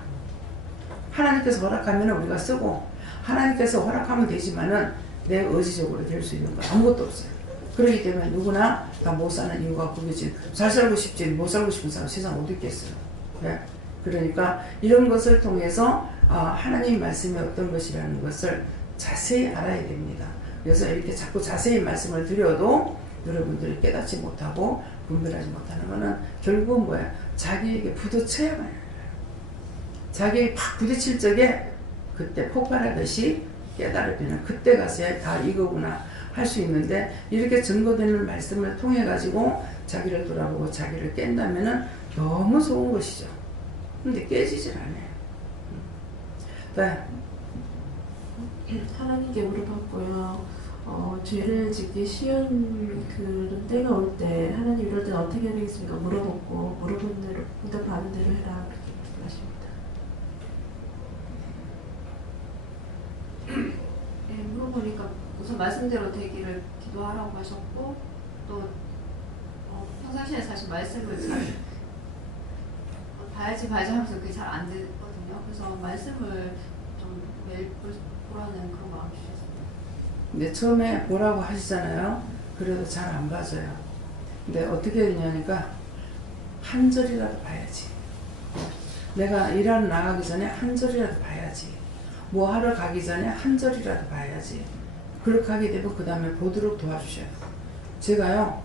하나님께서 허락하면 우리가 쓰고 하나님께서 허락하면 되지만은 내 의지적으로 될 수 있는 거 아무것도 없어요. 그렇기 때문에 누구나 다 못 사는 이유가 그거지. 잘 살고 싶지 못 살고 싶은 사람 세상 어디 있겠어요. 네? 그러니까 이런 것을 통해서 하나님 말씀이 어떤 것이라는 것을 자세히 알아야 됩니다. 그래서 이렇게 자꾸 자세히 말씀을 드려도 여러분들이 깨닫지 못하고 분별하지 못하는 것은 결국은 뭐야? 자기에게 부딪혀야만 해요. 자기에게 팍 부딪힐 적에 그때 폭발하듯이 깨달으면 그때 가서야 다 이거구나 할 수 있는데 이렇게 증거되는 말씀을 통해 가지고 자기를 돌아보고 자기를 깬다면은 너무 좋은 것이죠. 근데 깨지질 않아요. 하나님께 물어봤고요. 죄를 짓기 쉬운 그런 때가 올 때 하나님 이럴 때는 어떻게 해야 되겠습니까? 물어봤고 물어본 대로 응답받은 대로 해라 그렇게 말씀하십니다. 네, 물어보니까 우선 말씀대로 되기를 기도하라고 하셨고 또 평상시에 사실 말씀을 잘 봐야지 하면서 그게 잘 안 되거든요. 그래서 말씀을 좀 매일 보라는 그런 마음이 주셨습니다. 근데 처음에 보라고 하시잖아요. 그래도 잘 안 봐져요. 근데 어떻게 되냐니까 한 절이라도 봐야지. 내가 일하러 나가기 전에 한 절이라도 봐야지. 뭐 하러 가기 전에 한 절이라도 봐야지. 그렇게 하게 되면 그 다음에 보도록 도와주셔요. 제가요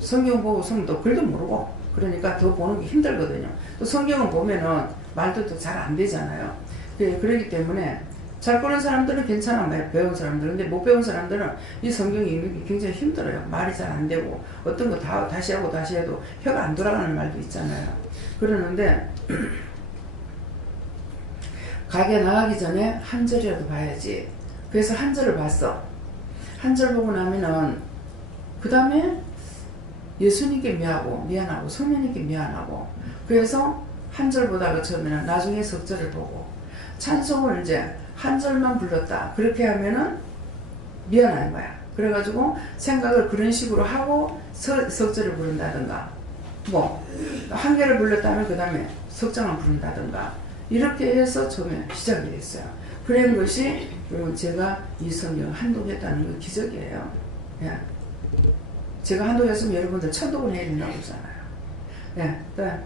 성경 보고 성도 글도 모르고 그러니까 더 보는 게 힘들거든요. 또 성경을 보면은 말도 또 잘 안 되잖아요. 그렇기 때문에 잘 보는 사람들은 괜찮아. 배운 사람들은. 근데 못 배운 사람들은 이 성경이 읽는 게 굉장히 힘들어요. 말이 잘 안 되고 어떤 거 다시 하고 다시 해도 혀가 안 돌아가는 말도 있잖아요. 그러는데 가게 나가기 전에 한 절이라도 봐야지. 그래서 한 절을 봤어. 한 절 보고 나면은 그 다음에 예수님께 미안하고 성령님께 미안하고 그래서 한 절 보다가 처음에는 나중에 석절을 보고 찬송을 이제 한 절만 불렀다 그렇게 하면은 미안한 거야. 그래가지고 생각을 그런 식으로 하고 석절을 부른다든가 뭐 한 개를 불렀다면 그 다음에 석장을 부른다든가 이렇게 해서 처음에 시작이 됐어요. 그런 것이 제가 이 성경 한독했다는 건 기적이에요. 예. 제가 한독했으면 여러분들 천독을 해야 된다고 그러잖아요. 예. 네.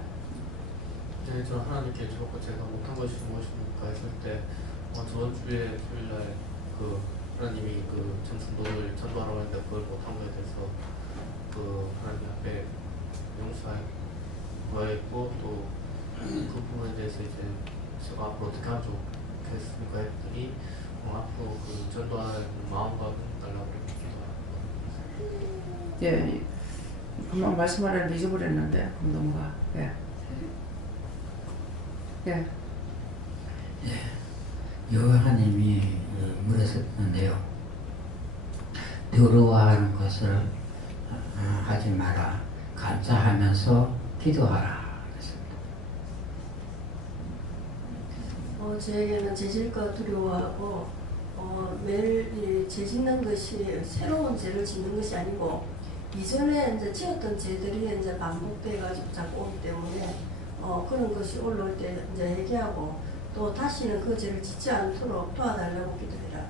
네, 저 하나님께 저거 제가 못한 것이 무엇입니까 했을 때 저번 주에 토요일날 그 하나님이 그 전승도를 전도하라고 했는데 그걸 못한 거에 대해서 그 하나님 앞에 용서했고 또 그 부분에 대해서 이제 제가 앞으로 어떻게 하면 좋겠습니까 했더니 앞으로 그 전도하는 마음과 달라고 이렇게 예. 금방 말씀하려는 잊어버렸는데 그럼 넘어가. 예. 예. 여호와 하나님이 물으셨는데요. 더러워하는 것을 하지 마라. 감사하면서 기도하라. 저에게는 죄질까 두려워하고 매일 죄 짓는 것이 새로운 죄를 짓는 것이 아니고 이전에 이제 지었던 죄들이 이제 반복돼 가지고 자꾸 오기 때문에 그런 것이 올라올 때 이제 회개하고 또 다시는 그 죄를 짓지 않도록 도와달라고 기도해라.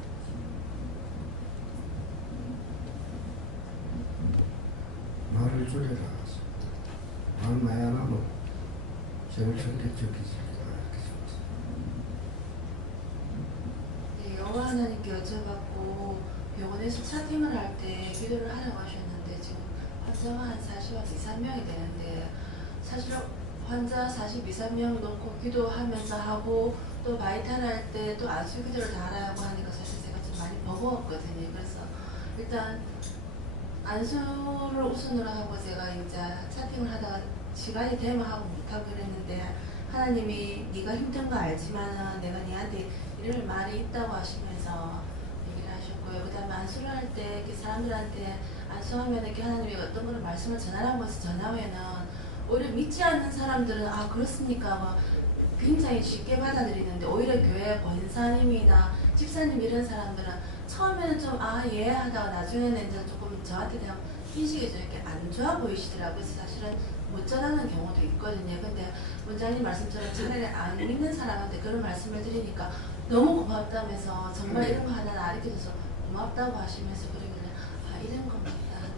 말을 줄여라. 말 많이 안 하면 죄를 적겠지. 여호와 하나님께 여쭤봤고 병원에서 차팅을 할 때 기도를 하라고 하셨는데 지금 환자가 한 40만 2, 3명이 되는데 사실 환자 40, 2, 3명 놓고 기도하면서 하고 또 바이탈 할 때 또 안수 기도를 다 하라고 하니까 사실 제가 좀 많이 버거웠거든요. 그래서 일단 안수를 우선으로 하고 제가 이제 차팅을 하다가 시간이 되면 하고 못하고 그랬는데 하나님이 네가 힘든 거 알지만은 내가 네한테 이럴 말이 있다고 하시면서 얘기를 하셨고요. 그 다음에 안수를 할 때 사람들한테 안수하면 이렇게 하나님이 어떤 거를 말씀을 전하라는 것을 전하면은 오히려 믿지 않는 사람들은 아 그렇습니까? 뭐 굉장히 쉽게 받아들이는데 오히려 교회 권사님이나 집사님 이런 사람들은 처음에는 좀 아 예 하다가 나중에는 이제 조금 저한테 대한 인식이 좀 이렇게 안 좋아 보이시더라고요. 사실은 못 전하는 경우도 있거든요. 근데 원장님 말씀처럼 차라리 안 믿는 사람한테 그런 말씀을 드리니까 너무 고맙다면서 정말 이런 거 하나 가르쳐줘서 고맙다고 하시면서 그러길래 아 이런 겁니다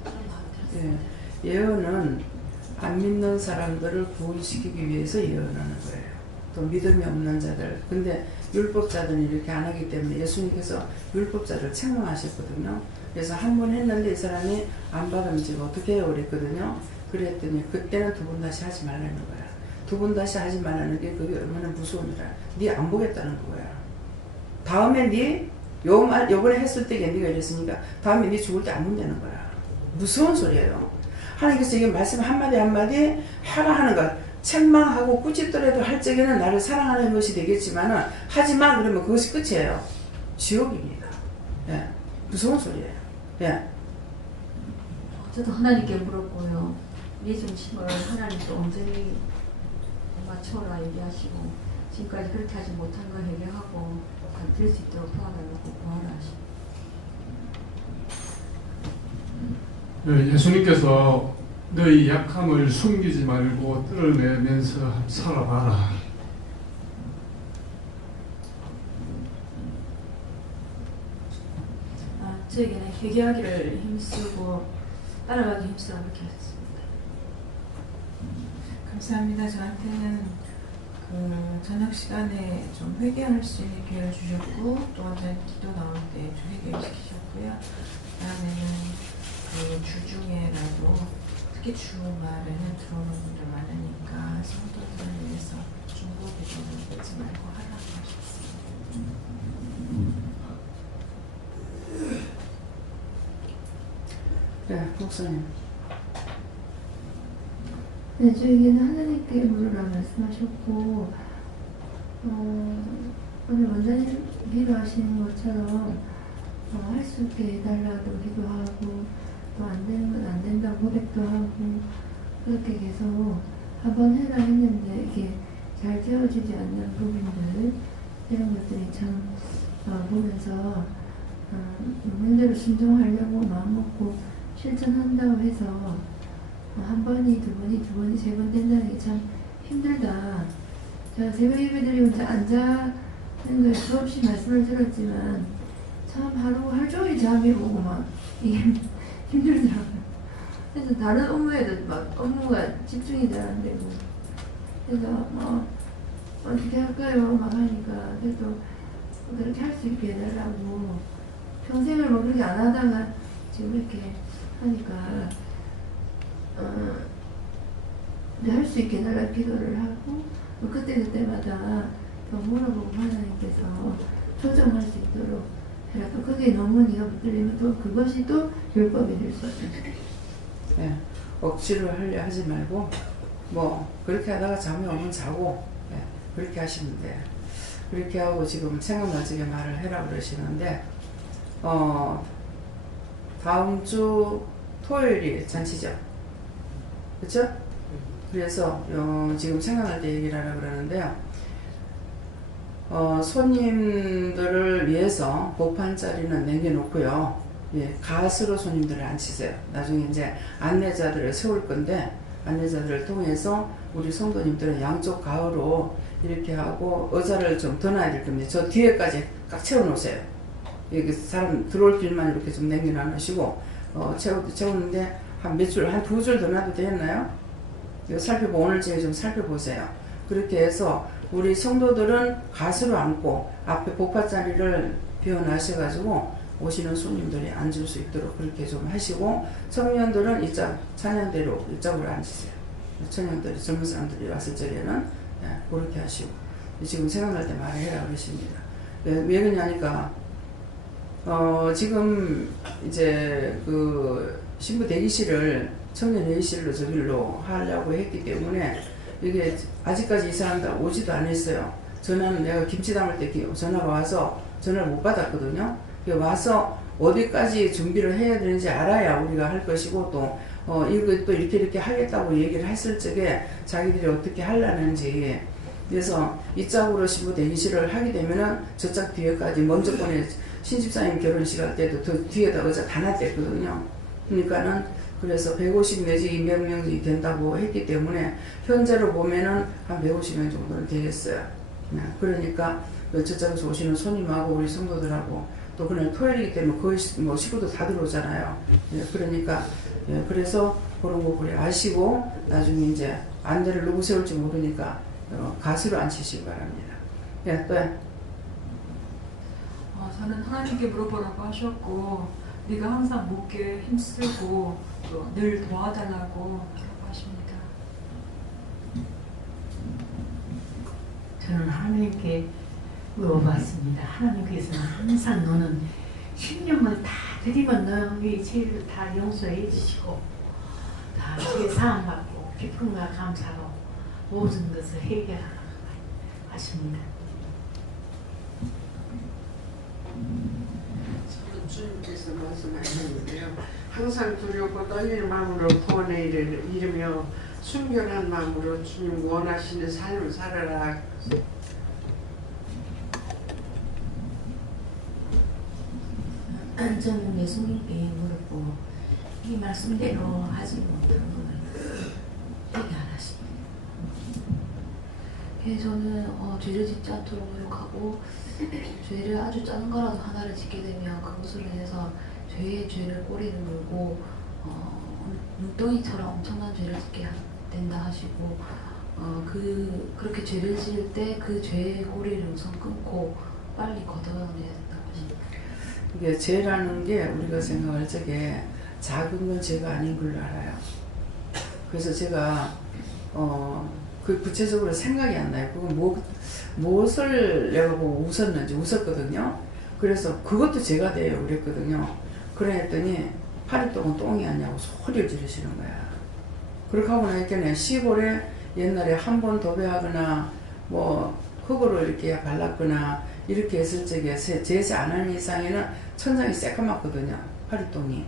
그런 마음이 들었습니다. 예. 예언은 안 믿는 사람들을 구원시키기 위해서 예언하는 거예요. 또 믿음이 없는 자들. 근데 율법자들은 이렇게 안 하기 때문에 예수님께서 율법자를 책망하셨거든요. 그래서 한 번 했는데 이 사람이 안 받으면 지금 어떻게 해요 그랬거든요. 그랬더니 그때는 두 번 다시 하지 말라는 거야. 두 번 다시 하지 말라는 게 그게 얼마나 무서운 줄 알아. 네 안 보겠다는 거야. 다음에 네 요번에 했을 때 네가 이랬으니까 다음에 네 죽을 때 안 본다는 거야. 무서운 소리예요. 하나님께서 이게 말씀 한마디 한마디 하라 하는 것. 책망하고 꾸짖더라도 할 적에는 나를 사랑하는 것이 되겠지만은 하지마 그러면 그것이 끝이에요. 지옥입니다. 예. 무서운 소리예요. 예. 저도 하나님께 물었고요. 내 중심을 하나님께 온전히 맞춰라 얘기하시고 지금까지 그렇게 하지 못한 거 해결하고 될 수 있도록 도와달라고 구하라 하시고 예수님께서 너희 약함을 숨기지 말고 드러내면서 살아봐라. 저에게는 회개하기를 힘쓰고 따라가기 힘쓰라 그렇게 하셨습니다. 감사합니다. 저한테는 그 저녁 시간에 좀 회개할 수 있는 기회를 주셨고 또 완전히 기도 나올 때 좀 회개를 시키셨고요. 그다음에는 그 주중에라도 특히 주말에는 들어오는 분들 많으니까 성도들을 위해서 중보 기도를 잊지 말고 하라고 하셨습니다. 네, 목사님. 네, 저에게는 하나님께 물으라 말씀하셨고 오늘 원장님 기도하시는 것처럼 할 수 있게 해달라고 기도하고 또 안 되는 건 안 된다고 고백도 하고 그렇게 계속 한번 해라 했는데 이게 잘 되어지지 않는 부분들 이런 것들이 참 보면서 문제로 순종하려고 마음먹고 실천한다고 해서 한 번이 두 번이 두 번이 세 번 된다는 게 참 힘들다. 제가 새벽 예배 드리고 이제 앉아는 걸 수없이 말씀을 들었지만 참 하루 종일 잠이 오고 막 이게 힘들더라고요. 그래서 다른 업무에도 막 업무가 집중이 잘 안 되고 그래서 뭐 어떻게 할까요? 막 하니까 그래도 그렇게 할 수 있게 해달라고 평생을 뭐 그렇게 안 하다가 지금 이렇게 하니까 할 수 있게 해달라고 기도를 하고 뭐 그때마다 또 물어보고 하나님께서 조정할 수 있도록 해라. 또 그게 너무 네가 붙들리면 또 그것이 또 율법이 될 수 있다. 네, 억지로 하려 하지 말고 뭐 그렇게 하다가 잠이 오면 자고 네, 그렇게 하시면 돼요. 그렇게 하고 지금 생각나지게 말을 해라 그러시는데 다음 주 토요일이 잔치죠. 그렇죠? 그래서 지금 생각날 때 얘기를 하려고 그러는데요. 손님들을 위해서 복판 자리는 남겨놓고요. 예, 가스로 손님들을 앉히세요. 나중에 이제 안내자들을 세울 건데 안내자들을 통해서 우리 성도님들은 양쪽 가으로 이렇게 하고 의자를 좀 더 놔야 될 겁니다. 저 뒤에까지 꽉 채워놓으세요. 여기 사람 들어올 길만 이렇게 좀 남겨놓으시고 채우는데 한 몇 줄, 한 두 줄 더 놔도 되겠나요? 이거 살펴보 오늘 중에 좀 살펴보세요. 그렇게 해서 우리 성도들은 가스로 앉고 앞에 복파 자리를 비워놔셔가지고 오시는 손님들이 앉을 수 있도록 그렇게 좀 하시고 청년들은 이쪽 찬양대로 이쪽으로 앉으세요. 청년들이 젊은 사람들이 왔을 적에는 그렇게 하시고 지금 생각날 때 말해라 그러십니다. 왜 그러냐니까 지금 이제 그 신부 대기실을 청년 회의실로 저길로 하려고 했기 때문에 이게 아직까지 이 사람들 오지도 않았어요. 전화는 내가 김치 담을 때 전화가 와서 전화를 못 받았거든요. 와서 어디까지 준비를 해야 되는지 알아야 우리가 할 것이고 또 이거 또 이렇게 하겠다고 얘기를 했을 적에 자기들이 어떻게 하려는지 그래서 이쪽으로 신부 대기실을 하게 되면은 저쪽 뒤에까지 먼저 번에 신집사님 결혼식 할 때도 더 뒤에다 의자 다 놨댔거든요. 그러니까는 그래서 150 내지 200명이 된다고 했기 때문에 현재로 보면은 한 150명 정도는 되겠어요. 그러니까 저쪽에서 오시는 손님하고 우리 성도들하고 또 그날 토요일이기 때문에 거의 뭐 식구도 다 들어오잖아요. 그러니까 그래서 그런 거 그래 아시고 나중에 이제 안대를 누구 세울지 모르니까 가수로 앉히시기 바랍니다. 또 저는 하나님께 물어보라고 하셨고 네가 항상 묻게 힘쓰고 또 늘 도와달라고 하십니다. 저는 하나님께 물어봤습니다. 하나님께서는 항상 너는 신령을 다 드리면 너의 죄를 다 용서해 주시고 다 죄 사함 받고 기쁨과 감사로 모든 것을 해결하라고 하십니다. 저는 주님께서 말씀하셨는데요. 항상 두렵고 떨리는 마음으로 구원의 일을 이루며 순결한 마음으로 주님 원하시는 삶을 살아라. 저는 예수님께 물었고 이 말씀대로 하지 못한 거는 해결하십니다. 저는 죄를 짓지 않도록 노력하고 죄를 아주 작은 거라도 하나를 짓게 되면 그것으로 인해서 죄를 꼬리를 물고 눈덩이처럼 엄청난 죄를 짓게 된다 하시고 그렇게 죄를 지을 때 그 죄의 꼬리를 우선 끊고 빨리 걷어내야 된다고 하십니다. 이게 죄라는 게 우리가 생각할 적에 작은 건 죄가 아닌 걸로 알아요. 그래서 제가 그 구체적으로 생각이 안 나요. 그건 무엇을 내가 보고 웃었거든요. 그래서 그것도 죄가 돼요 그랬거든요. 그랬더니 8일 동안 똥이 아니냐고 소리를 지르시는 거야. 그렇게 하고 나니까 시골에 옛날에 한 번 도배하거나 뭐 흙으로 이렇게 발랐거나 이렇게 했을 적에 제사 안 하는 이상에는 천장이 새까맣거든요. 화리똥이.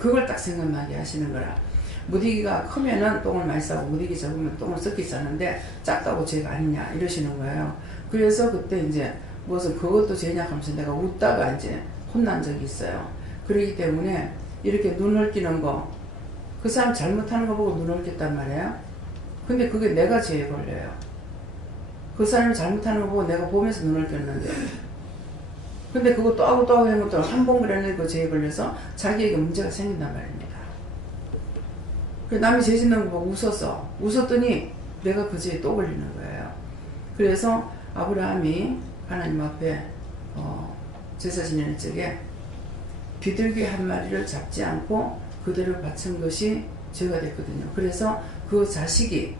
그걸 딱 생각나게 하시는 거라. 무디기가 크면은 똥을 많이 싸고 무디기 적으면 똥을 썩게 싸는데 작다고 죄가 아니냐 이러시는 거예요. 그래서 그때 이제 무슨 그것도 죄냐 하면서 내가 웃다가 이제 혼난 적이 있어요. 그러기 때문에 이렇게 눈을 끼는 거, 그 사람 잘못하는 거 보고 눈을 꼈단 말이에요. 근데 그게 내가 죄에 걸려요. 그 사람이 잘못하는 거 보고 내가 보면서 눈을 꼈는데, 근데 그거 또 하고 또 하고 하는 것도 한 번 그랬는데 그 죄에 걸려서 자기에게 문제가 생긴단 말입니다. 남이 죄 짓는 거 보고 웃었더니 내가 그 죄에 또 걸리는 거예요. 그래서 아브라함이 하나님 앞에 제사 지내는 적에 비둘기 한 마리를 잡지 않고 그대로 바친 것이 죄가 됐거든요. 그래서 그 자식이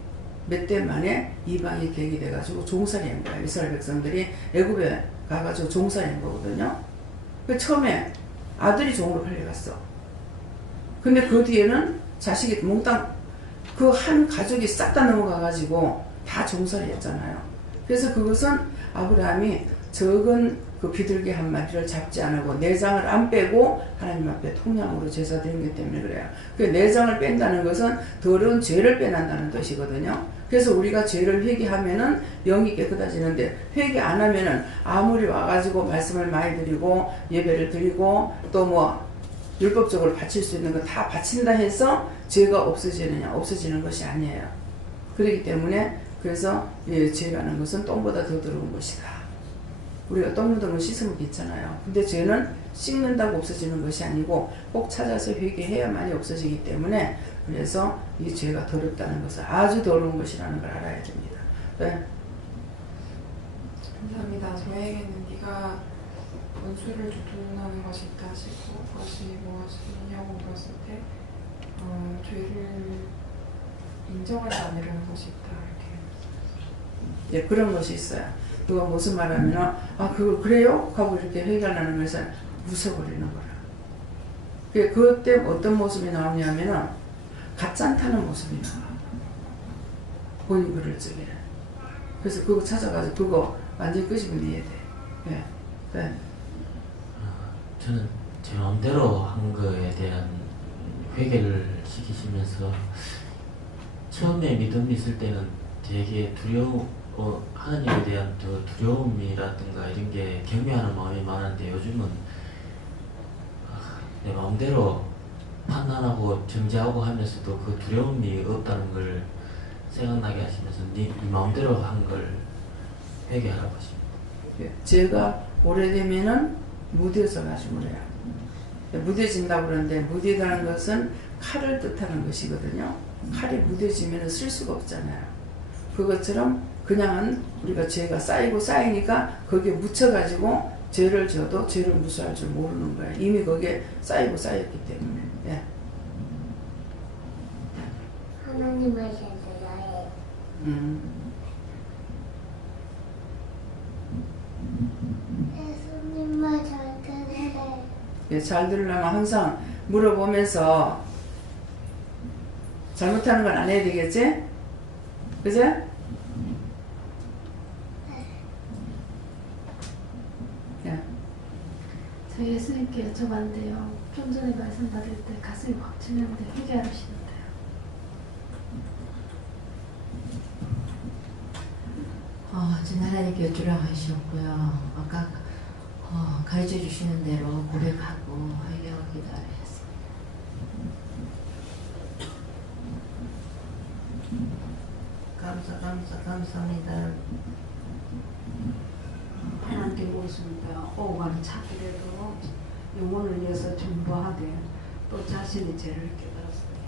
몇 대 만에 이방이 계획이 돼가지고 종살이 한 거예요. 이스라엘 백성들이 애굽에 가가지고 종살이 한 거거든요. 처음에 아들이 종으로 팔려갔어. 근데 그 뒤에는 자식이 몽땅 그 한 가족이 싹 다 넘어가가지고 다 종살이 했잖아요. 그래서 그것은 아브라함이 적은 그 비둘기 한 마리를 잡지 않고 내장을 안 빼고 하나님 앞에 통량으로 제사 드린 것 때문에 그래요. 그 내장을 뺀다는 것은 더러운 죄를 빼낸다는 뜻이거든요. 그래서 우리가 죄를 회개하면은 영이 깨끗해지는데 회개 안 하면은 아무리 와가지고 말씀을 많이 드리고 예배를 드리고 또 뭐 율법적으로 바칠 수 있는 거 다 바친다 해서 죄가 없어지느냐? 없어지는 것이 아니에요. 그렇기 때문에 그래서 죄라는 것은 똥보다 더 더러운 것이다. 우리가 똥 묻은 걸 씻으면 괜찮아요. 근데 죄는 씻는다고 없어지는 것이 아니고 꼭 찾아서 회개해야만이 없어지기 때문에 그래서 이 죄가 더럽다는 것은 아주 더러운 것이라는 걸 알아야 됩니다. 네. 감사합니다. 저에게는 네가 원수를 두둔하는 것이 있다 하시고 그것이 무엇이냐고 물었을 때 죄를 인정하지 않으려는 것이 있다 이렇게. 예, 그런 것이 있어요. 그거 무슨 말하면은 그거 그래요? 하고 이렇게 회개하려는 것을 웃어버리는 거라. 그때 어떤 모습이 나오냐면은 가짠타는 모습이 나와. 본인 그럴 적에는. 그래서 그거 찾아가지고 그거 완전히 끄집어내야 돼. 예. 네. 저는 제 마음대로 한 거에 대한 회개를 시키시면서 처음에 믿음이 있을 때는 되게 하나님에 대한 두려움이라든가 이런 게 경외하는 마음이 많은데 요즘은 내 마음대로 판단하고 정죄하고 하면서도 그 두려움이 없다는 걸 생각나게 하시면서 네 마음대로 한 걸 회개하라고 하십니다. 죄가 오래되면은 무뎌져 가지고 그래요. 무뎌진다고 그러는데 무디다는 것은 칼을 뜻하는 것이거든요. 칼이 무뎌지면 쓸 수가 없잖아요. 그것처럼 그냥은 우리가 죄가 쌓이니까 거기에 묻혀가지고 죄를 져도 죄를 무수할 줄 모르는 거예요. 이미 거기에 쌓였기 때문에. 예. 하나님을 잘 들어야 해요. 예수님을 잘 들으래. 예, 잘 들으려면 항상 물어보면서 잘못하는 건 안 해야 되겠지? 그죠? 저 예수님께 여쭤봤는데요. 좀 전에 말씀 받을 때 가슴이 확 찔렸는데 회개하시는데요. 진 하나님께 여쭈라고 하셨고요. 아까 가르쳐 주시는 대로 고백하고 회개하고 기도하였습니다. 감사합니다. 하나님께 모습니다. 오가는 차기라도 영혼을 위해서 전부하되 또 자신의 죄를 깨달았습니다.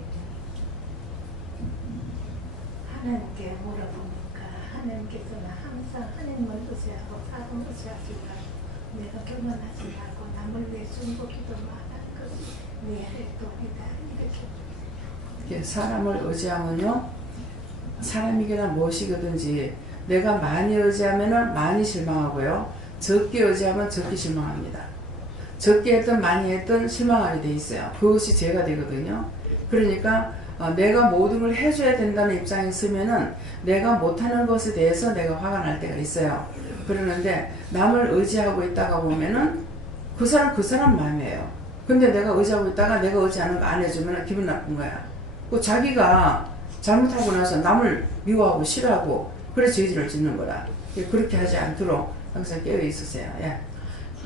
하나님께 물어보니까 하나님께서는 항상 하나님을 의지하고 사람 의지하시라. 내가 교만하지 말고 남을 위해 숨고 기도만 하는 것이 네 활동이다. 이렇게. 사람을 의지하면요, 사람이거나 무엇이거든지 내가 많이 의지하면 많이 실망하고요, 적게 의지하면 적게 실망합니다. 적게 했든 많이 했든 실망하게 돼 있어요. 그것이 죄가 되거든요. 그러니까 내가 모든 걸 해줘야 된다는 입장에 있으면은 내가 못하는 것에 대해서 내가 화가 날 때가 있어요. 그러는데 남을 의지하고 있다가 보면은 그 사람 마음이에요. 근데 내가 의지하고 있다가 내가 의지하는 거 안 해주면 기분 나쁜 거야. 그 자기가 잘못하고 나서 남을 미워하고 싫어하고 그래서 죄질을 짓는 거라. 그렇게 하지 않도록 항상 깨어 있으세요. 예.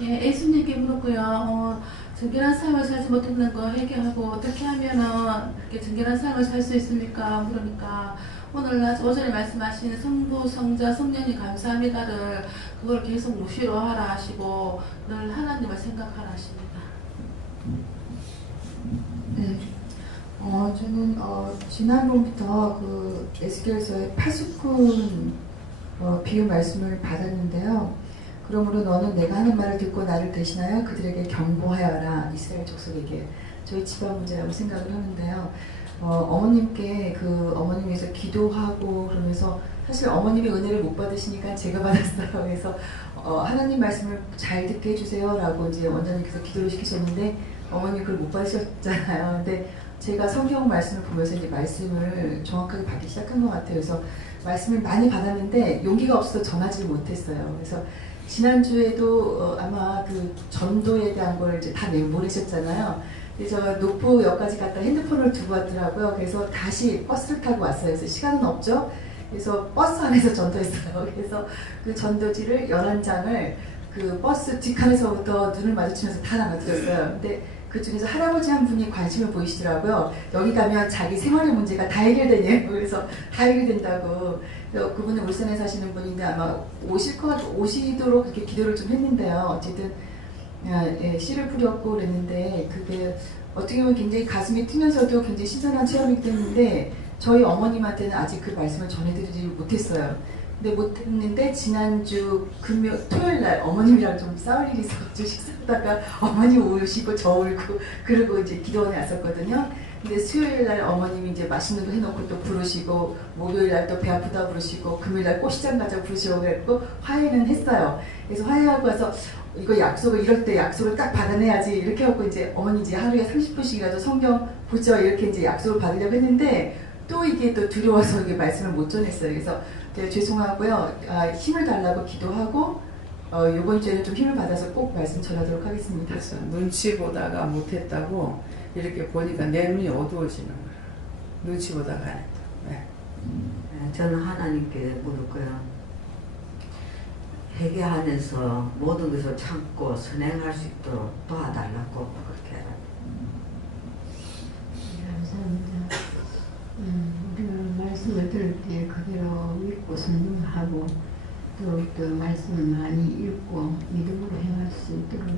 예, 예수님께 물었고요. 정결한 삶을 살지 못했는 거 회개하고 어떻게 하면은 이렇게 정결한 삶을 살 수 있습니까? 물으니까 오늘 오전에 말씀하신 성부, 성자, 성령이 감사합니다를 그걸 계속 무시로 하라 하시고 늘 하나님을 생각하라 하십니다. 네. 저는 지난번부터 그 에스겔서의 파수꾼 비유 말씀을 받았는데요. 그러므로 너는 내가 하는 말을 듣고 나를 대신하여 그들에게 경고하여라. 이스라엘 족속에게. 저희 집안 문제라고 생각을 하는데요. 어머님께 어머님 위해서 기도하고 그러면서 사실 어머님이 은혜를 못 받으시니까 제가 받았어요. 그래서 하나님 말씀을 잘 듣게 해주세요 라고 이제 원장님께서 기도를 시키셨는데 어머님이 그걸 못 받으셨잖아요. 근데 제가 성경 말씀을 보면서 이제 말씀을 정확하게 받기 시작한 것 같아요. 그래서 말씀을 많이 받았는데 용기가 없어서 전하지를 못했어요. 그래서 지난주에도 아마 그 전도에 대한 걸 이제 다 내보내셨잖아요. 그래서 노포역까지 갔다 핸드폰을 두고 왔더라고요. 그래서 다시 버스를 타고 왔어요. 그래서 시간은 없죠. 그래서 버스 안에서 전도했어요. 그래서 그 전도지를 11장을 그 버스 뒷칸에서부터 눈을 마주치면서 다 나눠드렸어요. 근데 그 중에서 할아버지 한 분이 관심을 보이시더라고요. 여기 가면 자기 생활의 문제가 다 해결되냐고. 그래서 다 해결된다고. 그래서 그분은 울산에 사시는 분인데 아마 오시도록 그렇게 기도를 좀 했는데요. 어쨌든 씨를 뿌렸고 그랬는데 그게 어떻게 보면 굉장히 가슴이 뛰면서도 굉장히 신선한 체험이 됐는데 저희 어머님한테는 아직 그 말씀을 전해드리지 못했어요. 근데 못했는데 지난주 토요일 날 어머님이랑 좀 싸울 일이 있어가지고 식사하다가 어머님 우시고 저 울고 그러고 이제 기도원에 왔었거든요. 근데 수요일 날 어머님이 이제 맛있는 거 해놓고 또 부르시고 목요일 날 또 배 아프다 부르시고 금요일 날 꽃시장 가자 부르시고 그랬고 화해는 했어요. 그래서 화해하고 와서 이거 약속을 이럴 때 약속을 딱 받아내야지 이렇게 하고 이제 어머니 이제 하루에 30분씩이라도 성경 보죠 이렇게 이제 약속을 받으려고 했는데 또 이게 또 두려워서 이게 말씀을 못 전했어요. 그래서 죄송하고요. 힘을 달라고 기도하고 이번 주에는 좀 힘을 받아서 꼭 말씀 전하도록 하겠습니다. 그래서 눈치 보다가 못했다고 이렇게 보니까 내 눈이 어두워지는 거야. 눈치 보다가 안 했다. 네. 저는 하나님께 물었고요. 회개하면서 모든 것을 참고 선행할 수 있도록 도와달라고 그렇게 해라. 감사합니다. 우리가 말씀을 들을 때 그대로 믿고 순종하고 또 말씀을 많이 읽고 믿음으로 행할 수 있도록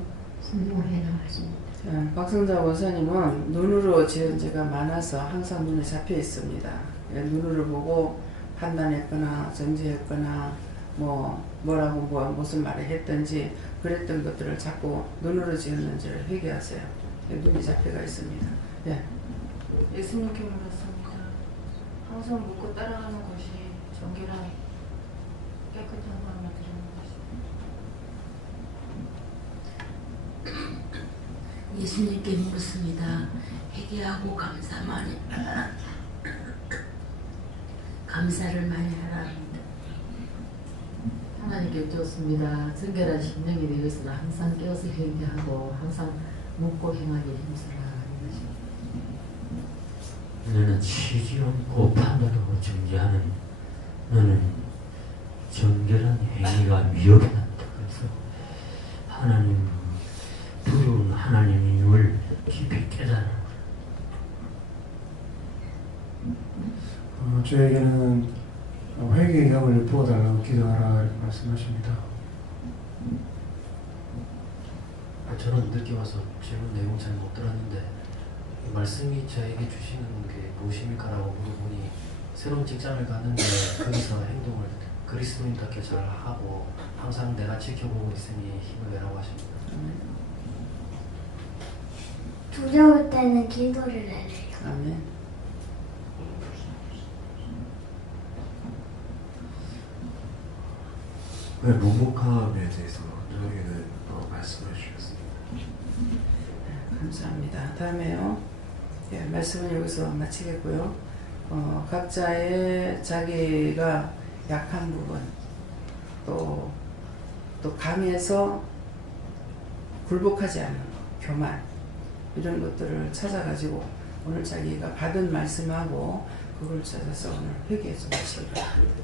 순종해라 하십니다. 박성자 원사님은 눈으로 지은 죄가 많아서 항상 눈에 잡혀 있습니다. 눈으로 보고 판단했거나 정죄했거나 뭐라고 무슨 말을 했든지 그랬던 것들을 자꾸 눈으로 지은 죄를 회개하세요. 눈이 잡혀가 있습니다. 예. 예수님께 물었습니다. 항상 묻고 따라가는 것이 정결한 깨끗한 마음을 드리는 것입니다. 예수님께 물었습니다. 회개하고 감사를 많이 하라. 하나님께 여쭈었습니다. 정결한 심령이 되기 위해서는 항상 깨어서 회개하고 항상 묻고 행하기 힘쓰라. 너는 쉬지 않고 판단하고 정죄하는 너는 정결한 행위가 미흡한다. 그래서 하나님 두려운 하나님을 깊이 깨달아. 저에게는 회개의 영을 부어달라고 기도하라 이렇게 말씀하십니다. 저는 늦게 와서 질문 내용 잘 못 들었는데 이 말씀이 저에게 주시는 게 무엇입니까라고 물어보니 새로운 직장을 갔는데 거기서 행동을 그리스도인답게 잘 하고 항상 내가 지켜보고 있으니 힘을 내라고 하십니다. 두려울 때는 기도를 해래요. 아멘. 네, 무목함에 대해서 저에게는 말씀해 주셨습니다. 감사합니다. 다음에요. 예, 말씀은 여기서 마치겠고요. 각자의 자기가 약한 부분 또 강해서 굴복하지 않는 것, 교만 이런 것들을 찾아가지고 오늘 자기가 받은 말씀하고 그걸 찾아서 오늘 회개해 좀 하시기 바랍니다.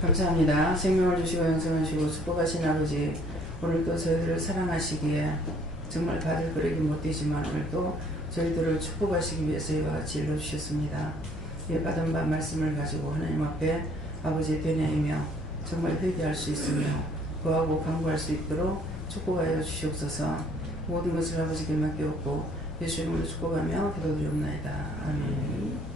감사합니다. 생명을 주시고 영생을 주시고 축복하신 아버지, 오늘도 저희들을 사랑하시기에 정말 받을 그릇이 못 되지만 오늘도 저희들을 축복하시기 위해서 이와 같이 일러주셨습니다. 이 받은 바 말씀을 가지고 하나님 앞에 아버지 되뇌이며 정말 회개할 수 있으며 구하고 간구할 수 있도록 축복하여 주시옵소서. 모든 것을 아버지께 맡겨놓고 예수 이름으로 축복하며 기도드리옵나이다. 아멘.